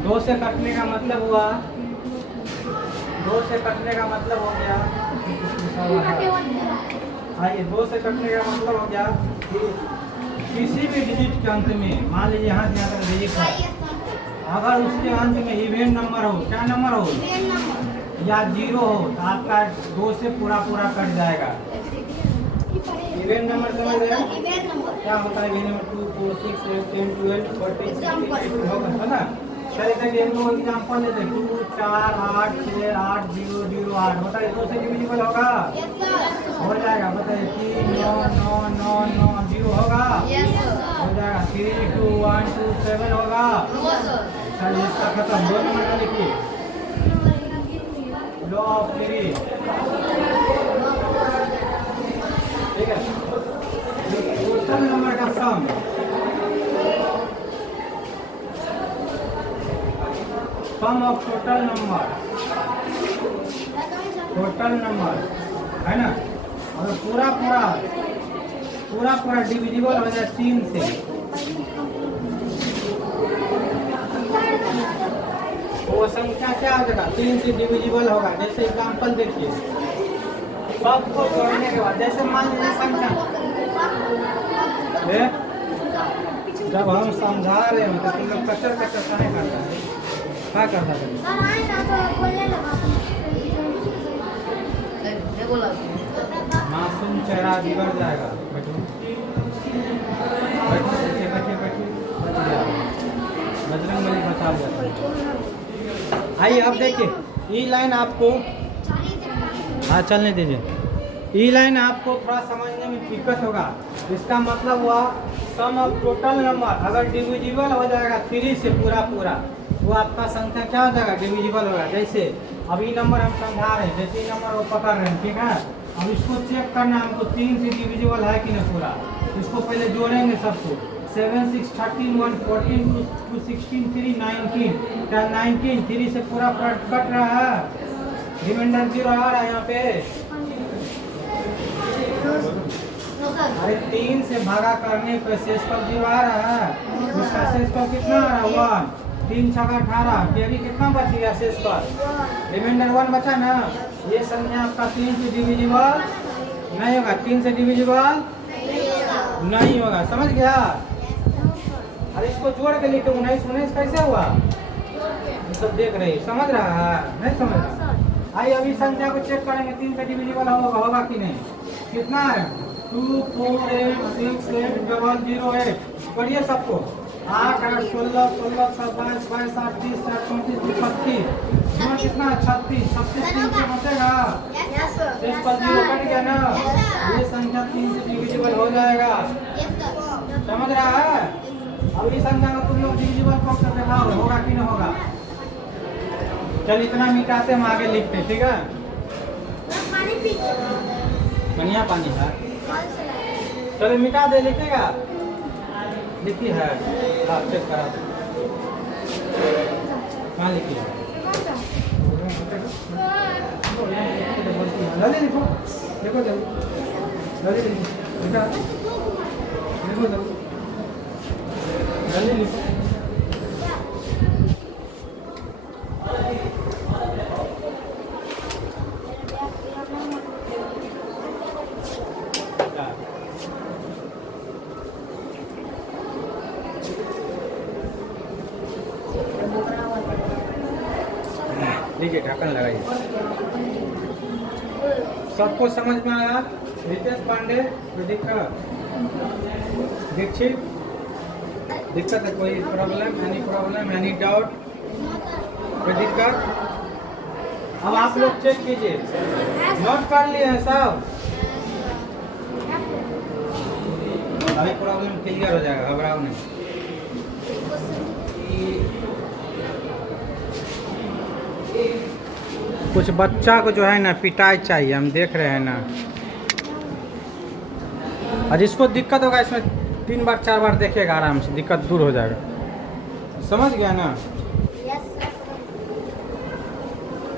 2 से कटने का मतलब हुआ, 2 से कटने का मतलब हो गया, आइए 2 से कटने का मतलब हो गया कि किसी भी डिजिट के अंत में, मान लीजिए यहाँ से यहाँ तक डिजिट है, अगर उसके अंत में इवेन नंबर हो, क्या नंबर हो या 0 हो तो आपका 2 से पूरा पूरा कट जाएगा। इवेन नंबर समझ रहे हैं क्या होता है? इवेन नंबर 2, 4, 6, 8, 10, 12, 14, 16 होगा, है ना? चलिए देखिए एक दो एग्जाम्पल लेते हैं। 2, 4, 8, 6, 8, 0, 0, 8 बताइए 2 से डिविजिबल होगा? हो जाएगा। बताइए 3, 9, 9, 9, 9, 0 होगा? हो जाएगा। 3, 2, 1, 2, 7 होगा? चलिए इसका खत्म। 2 नंबर का लिखिए लॉ ऑफ 3, ठीक है? टोटल नंबर का सम, सम ऑफ टोटल नंबर है ना? और पूरा पूरा डिविजिबल हो जाए 3 से, वो संख्या क्या हो जाएगा? 3 से डिविजिबल होगा। जैसे एग्जाम्पल देखिए, सबको जोड़ने के बाद, जैसे मान लीजिए संख्या, जब हम समझा रहे हो तो तुम लोग कचर नहीं करता है, क्या करता है? मासूम चेहरा बिगड़ जाएगा। बजरंगबली बचा जाता है। आइए अब देखिए, ई लाइन आपको, हाँ चलने दीजिए। ई लाइन आपको थोड़ा समझने में दिक्कत होगा। इसका मतलब हुआ सम ऑफ टोटल नंबर अगर डिविजिबल हो जाएगा 3 से पूरा वो आपका संख्या क्या हो जाएगा? डिविजिबल होगा। जैसे अभी नंबर हम समझा रहे हैं, जैसे नंबर वो पकड़ रहे हैं, ठीक है? अब इसको चेक करना हमको 3 से डिविजिबल है कि नहीं पूरा। इसको पहले जोड़ेंगे सबको। 7, 6, 13, 1, 14, 2, 16, 3, 19। क्या 19 3 से पूरा कट रहा है? रिमाइंडर 0 आ रहा है यहाँ पे? अरे 3 से भागा करने पे शेषफल 0 आ रहा है। इसका शेषफल कितना आ रहा है? 1। 3 छका 18, कैरी कितना बच गया शेषफल? रिमाइंडर 1 बचा ना? ये संख्या आपका 3 से डिविजिबल नहीं होगा। 3 से डिविजिबल नहीं होगा, समझ गया? अरे इसको जोड़ के लिखे 19 कैसे हुआ? ये सब देख रहे, समझ रहा है? नहीं समझ रहा? आइए अभी संख्या को चेक करेंगे 3 से डिविजिबल होगा कि नहीं। कितना है? 2, 4, 8, 6, 8, 0, 8। पढ़िए सबको। 8 8 16 16 27 22 8 30 34 36 इसमें कितना 36 36 3 से बचेगा यस सर तो इस पर 0 कट गया ना ये संख्या 3 से डिविजिबल हो जाएगा समझ रहा है अब इस संख्या में तुम लोग डिविजिबल करके दिखाओ होगा कि नहीं होगा चल इतना मिटाते हम आगे लिखते ठीक है पानी पी बढ़िया पानी है कौन सा चलो मिटा दे लिखेगा लिखी है हाँ चेक करा दो कहाँ लिखी है जल्दी लिखो देखो जल्दी जल्दी लिखो लिखो जल्दी जल्दी लिखो ठीक है ढक्कन लगाइए सबको समझ में आया रितेश पांडे दीक्षित दिक्कत है कोई प्रॉब्लम एनी डाउट कोई दिक्कत अब आप लोग चेक कीजिए नोट कर लिए हैं सब अभी प्रॉब्लम क्लियर हो जाएगा घबराओ नहीं कुछ बच्चा को जो है ना पिटाई चाहिए हम देख रहे हैं ना और जिसको दिक्कत होगा इसमें 3 बार 4 बार देखेगा आराम से दिक्कत दूर हो जाएगा समझ गया ना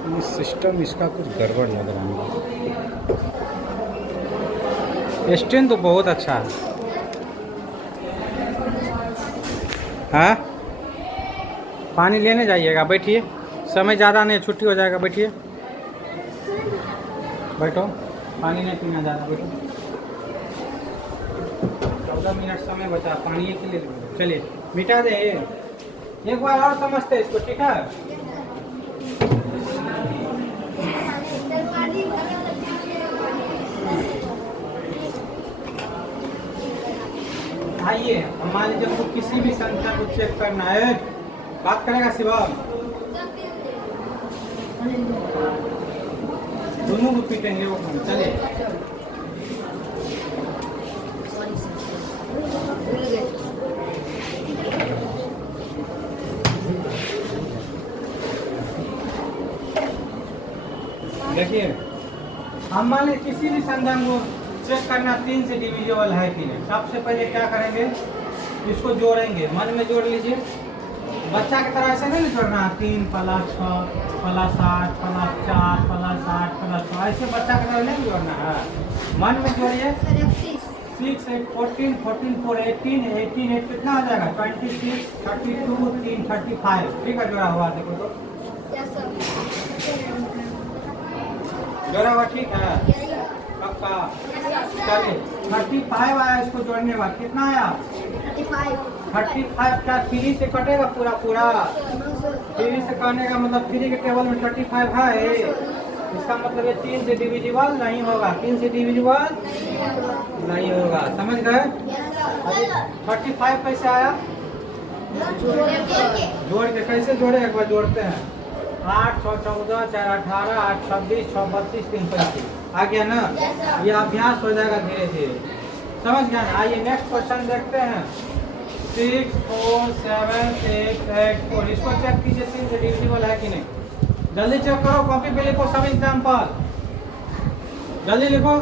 ये सिस्टम इसका कुछ गड़बड़ लग रहा है स्टैंड तो बहुत अच्छा है हाँ पानी लेने जाइएगा बैठिए समय ज़्यादा नहीं छुट्टी हो जाएगा बैठिए बैठो पानी नहीं पीना ज़्यादा बैठो 14 मिनट समय बचा पानी के लिए चलिए मिटा दे एक बार और समझते इसको ठीक है आइए मान लीजिए आपको किसी भी संख्या को चेक करना है बात करेगा शिवम दोनों को पीटेंगे वो चलिए देखिए हम मान लीजिए किसी भी संख्या को चेक करना 3 से डिविजिबल है कि नहीं सबसे पहले क्या करेंगे इसको जोड़ेंगे मन में जोड़ लीजिए बच्चा की तरह ऐसे नहीं जोड़ना 3 + 6 + 7 + 4 + 8 + 6 ऐसे बच्चा की तरह नहीं जोड़ना है मन में जोड़िए 6 8 14 14 4 18 18 8 कितना हो जाएगा 26 32 3 35 ठीक है जोड़ा हुआ देखो तो जोड़ा हुआ ठीक है पक्का चलिए 35 आया इसको जोड़ने के बाद कितना आया 35 क्या 3 से कटेगा पूरा 3 से काटने का मतलब 3 के टेबल में 35 है इसका मतलब ये 3 से डिविजिबल नहीं होगा 3 से डिविजिबल नहीं होगा समझ गए 35 कैसे आया जोड़ के कैसे जोड़े एक बार जोड़ते हैं 8 6 14 4 18 8 26 6 32 3 35 आ गया ना ये अभ्यास हो जाएगा धीरे धीरे समझ गया ना आइए नेक्स्ट क्वेश्चन देखते हैं 6 4 7 8 8 4 इसको चेक कीजिए 3 से डिविजिबल है कि नहीं जल्दी चेक करो कॉपी पे लिखो सब एग्जाम्पल जल्दी लिखो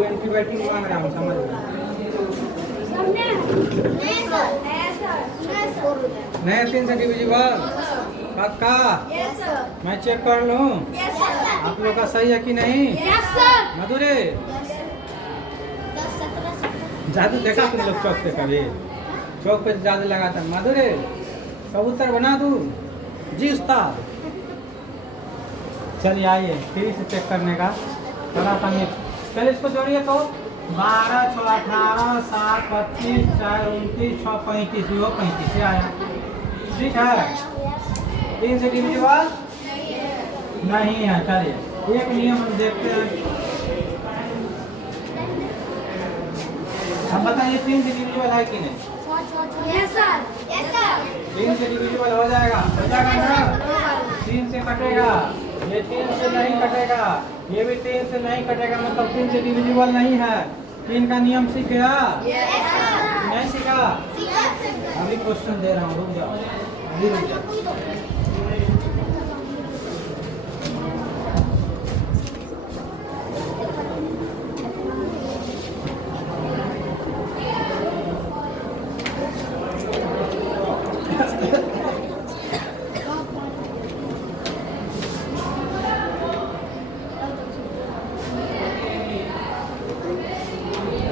एंटीबायोटिक मांग रहा हूँ समझ नहीं 3 से डिविजिबल पक्का मैं चेक कर लूँ आप लोग का सही है कि नहीं मधुरे जादू देखा तुम लोग चौक पे कभी चौक पे जादू लगाता मधुरे कबूतर बना दूँ जी उस्ताद चलिए आइए फिर से चेक करने का थोड़ा सा पहले इसको जोड़िए तो 12 6 18 7 25 4 29 6 35 वो 35 से आया ठीक है 3 से डिविजिबल नहीं है चलिए एक नियम हम देखते हैं। अब बताइए 3 से डिविजिबल है कि नहीं? Yes sir, yes sir. 3 से डिविजिबल हो जाएगा ना? 3 से कटेगा, ये 3 से नहीं कटेगा, ये भी 3 से नहीं कटेगा, मतलब 3 से डिविजिबल नहीं है। 3 का नियम सीख गया? नहीं सीखा? अभी क्वेश्चन दे रहा हूँ, रुक जाओ, अभी रुक जाओ।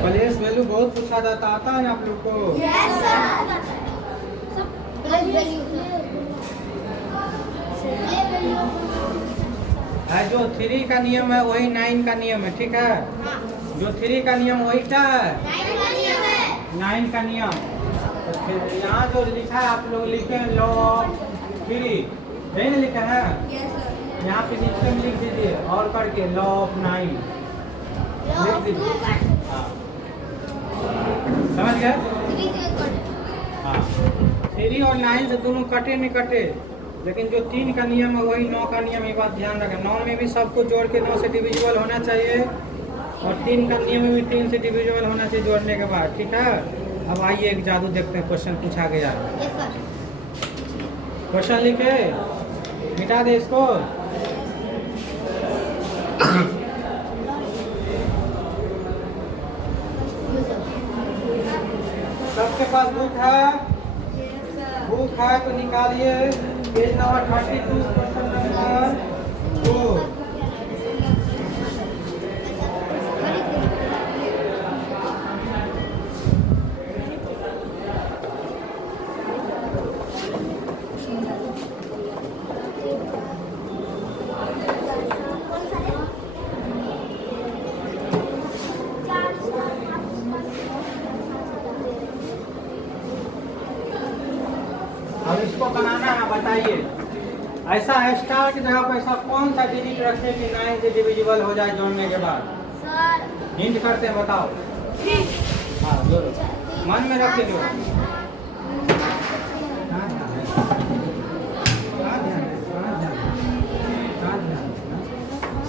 प्लेस वैल्यू बहुत पूछा जाता, आता है ना आप लोग को? Yes sir. जो 3 का नियम है वही 9 का नियम है, ठीक है? जो 3 का नियम वही क्या है? 9 का नियम। तो फिर यहाँ जो लिखा है आप लोग लिखे लॉ ऑफ 3, यही ना लिखा है? यहाँ पे नीचे में लिख दीजिए और करके लॉ ऑफ 9 लिख दीजिए। हाँ, समझ गए? हाँ, 3 और 9 से दोनों कटे नहीं कटे, लेकिन जो 3 का नियम है वही 9 का नियम, ये बात ध्यान रखें। 9 में भी सबको जोड़ के 9 से डिविजिबल होना चाहिए, और 3 का नियम में भी 3 से डिविजिबल होना चाहिए जोड़ने के बाद, ठीक है? अब आइए एक जादू देखते हैं, क्वेश्चन पूछा गया है। क्वेश्चन लिखे, मिटा दे इसको। सबके पास बुक है? बुक है तो निकालिए पेज नंबर 32, क्वेश्चन नंबर 2। अब इसको बनाना है, बताइए ऐसा है स्टार की जगह पर ऐसा कौन सा डिजिट रखें कि 9 से डिविजिबल हो जाए जोड़ने के बाद? हिंट करते हैं, बताओ। हाँ जोड़ो, मन में रख के जोड़ो।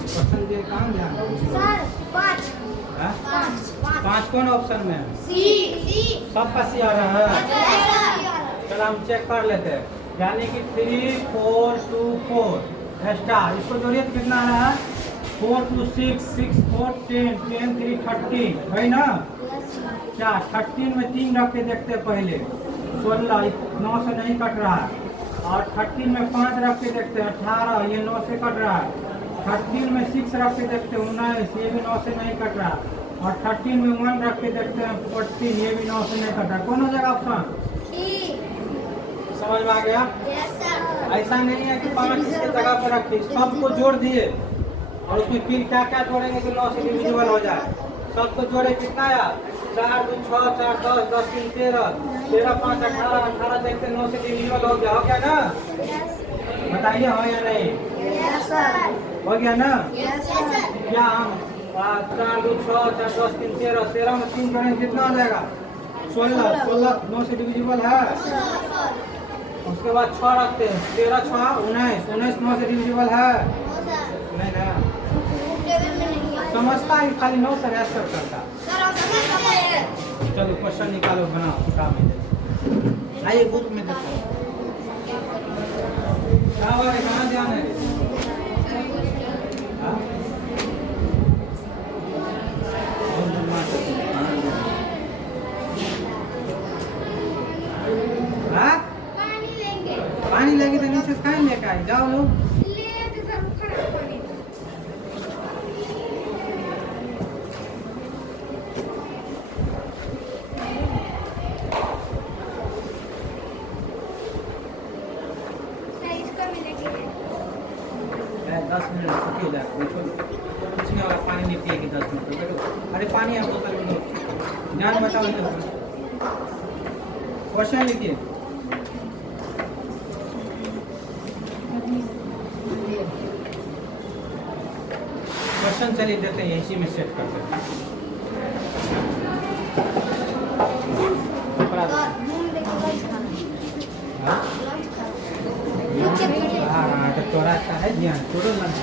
क्वेश्चन दिए कहाँ ध्यान? 5 कौन ऑप्शन में है? सबका सी आ रहा है। चलो हम चेक कर लेते हैं, यानी कि 3 4 2 4 स्टार, इसको जोड़िए तो कितना आ रहा है? 4 2 6 6 4 10 10 3 13, है ना? क्या 13 में 3 रख के देखते हैं पहले, 16, 9 से नहीं कट रहा है। और 13 में 5 रख के देखते हैं, 18, ये 9 से कट रहा है। 13 में 6 रख के देखते हैं, 19, ये भी 9 से नहीं कट रहा। और 13 में 1 रख के देखते हैं, 14, ये भी 9 से नहीं कट रहा। कौन हो जाएगा ऑप्शन? समझ में आ गया? ऐसा नहीं है कि 5 इसके जगह पर रखिए, सबको जोड़ दिए और उसमें फिर क्या क्या जोड़ेंगे कि 9 से डिविजिबल हो जाए। सबको जोड़े कितना आया? 4 2 6 4 10 10 3 13 13 5 18 18 देखते 9 से डिविजिबल हो गया। हो गया ना? बताइए हो या नहीं? हो गया ना? क्या हम 4 2 6 4 10 3 13 13 में 3 जोड़ेंगे कितना आ जाएगा? 16 16 9 से डिविजिबल है। उसके बाद 6 रखते हैं, 13 6 19 19 9 से डिविजिबल है नहीं ना? समझता है खाली 9 से आंसर करता। चलो क्वेश्चन निकालो, बनाओ किताब में। आइए बुक में देखो कहाँ ध्यान है? पानी लेंगे तो नीचे से खाए लेके आए, जाओ लोग। दस मिनट छुट्टी हो जाए, कुछ नहीं होगा, पानी नहीं पिएगी 10 मिनट बैठो। अरे पानी आप बोतल में दो, ध्यान बताओ। क्वेश्चन लिखिए। क्वेश्चन चलिए देते हैं, इसी में सेट करते हैं। हाँ तो तोरा का है ध्यान, तोड़ो लंच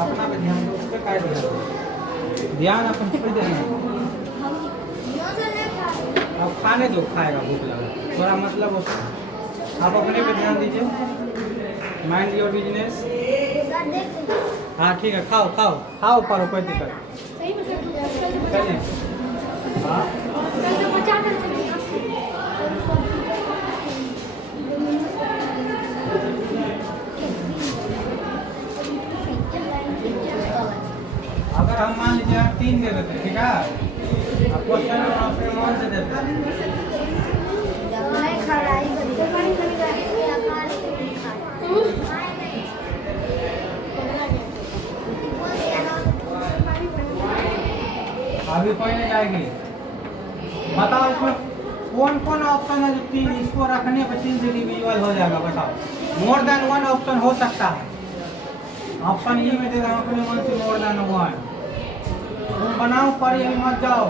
अपना पे ध्यान दो, उस पर काय ध्यान अपन छोड़ देना। अब खाने दो, खाएगा भूख लगा थोड़ा, मतलब उसका आप अपने पे ध्यान दीजिए, माइंड योर बिजनेस। हाँ ठीक है, खाओ खाओ खाओ, पर कोई दिक्कत चलिए। हाँ अगर हम मान लीजिए 3 दे देते, ठीक है, अब क्वेश्चन अपने मन से देते। अभी कोई नहीं जाएगी, बताओ इसमें कौन कौन ऑप्शन है जो 3, इसको रखने पर 3 से डिविजिबल हो जाएगा, बताओ। मोर देन 1 ऑप्शन हो सकता है, ऑप्शन ये में दे रहा हूँ अपने मन से, मोर देन 1 तुम बनाओ, पर अभी मत जाओ,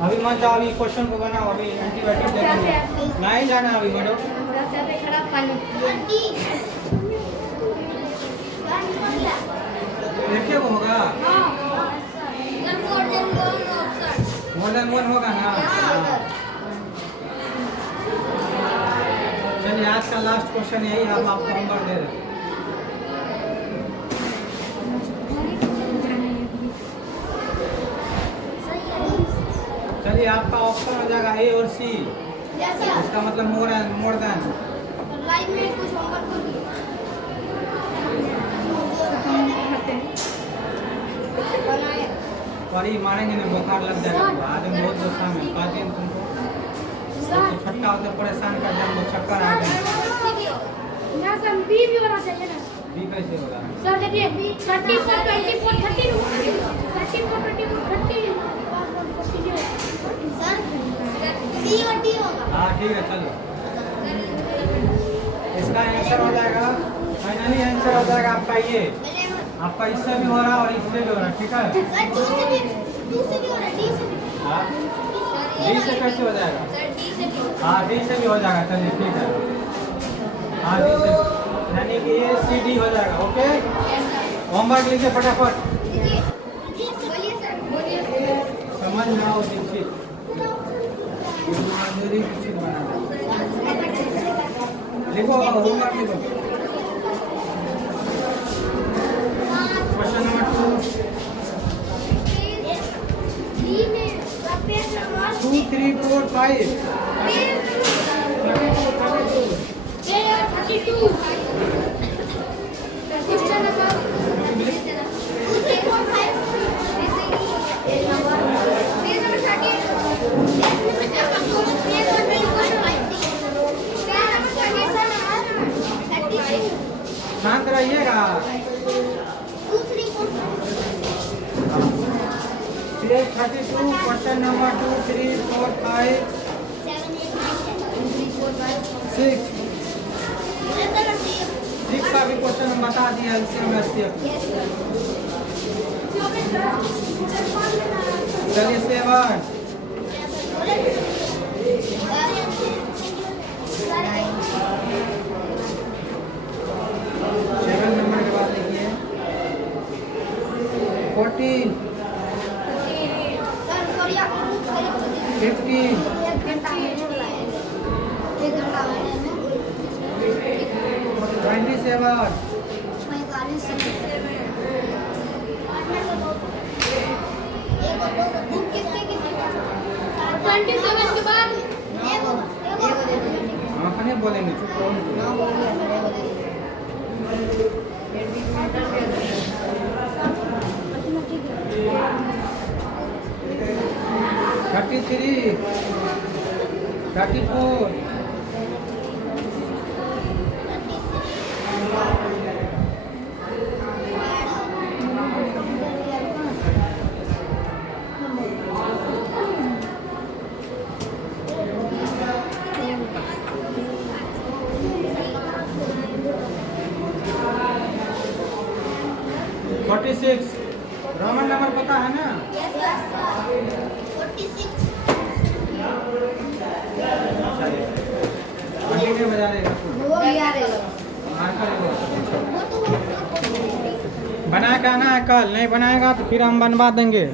अभी मत जाओ, अभी क्वेश्चन को बनाओ, अभी एंटीबायोटिक देखेंगे, नहीं जाना अभी मैडम। देखिए वो होगा मोर देन 1 होगा ना। चलिए आज का लास्ट क्वेश्चन यही, हम आपको होमवर्क दे रहे हैं। चलिए आपका ऑप्शन हो जाएगा ए और सी, इसका मतलब मोर देन। पर ही मारेंगे ना, बुखार लग जाएगा, आज हम बहुत गुस्सा में कहते हैं तुमको, तो छक्का होते परेशान कर देंगे, चक्कर आ गए। बी कैसे होगा सर? देखिए 34 24 32 34 24 30 सर सी और डी होगा। हाँ ठीक है, चलो इसका आंसर हो जाएगा, फाइनली आंसर हो जाएगा आपका ये, आपका इससे भी हो रहा और इससे भी हो रहा, ठीक है। सर टू से भी हो रहा है, डी से भी। हाँ डी से कैसे हो जाएगा? सर डी से भी। हाँ डी से भी हो जाएगा, चलिए ठीक है। हाँ डी से, यानी कि ए सी डी हो जाएगा। ओके, होमवर्क लिखिए फटाफट, समझ में आओ दीक्षित, माधुरी दीक्षित बना लिखो, होमवर्क लिखो। क्वेश्चन नंबर 2 2 3 4 5 शांत रहिएगा। पेज 32 क्वेश्चन नंबर 2 3 4 5 6 का भी क्वेश्चन हम बता दिया, चलिए 7 नंबर के बाद लिखिए 14 27 के बाद अपने बोलेंगे, चुप रहो। 33 34 35 46 रोमन नंबर पता है ना? यस सर 46 चलिए कंटिन्यू बजा देगा। हो गया रे मार्कर वो तो बना के आना है कल, नहीं बनाएगा तो फिर हम बनवा देंगे।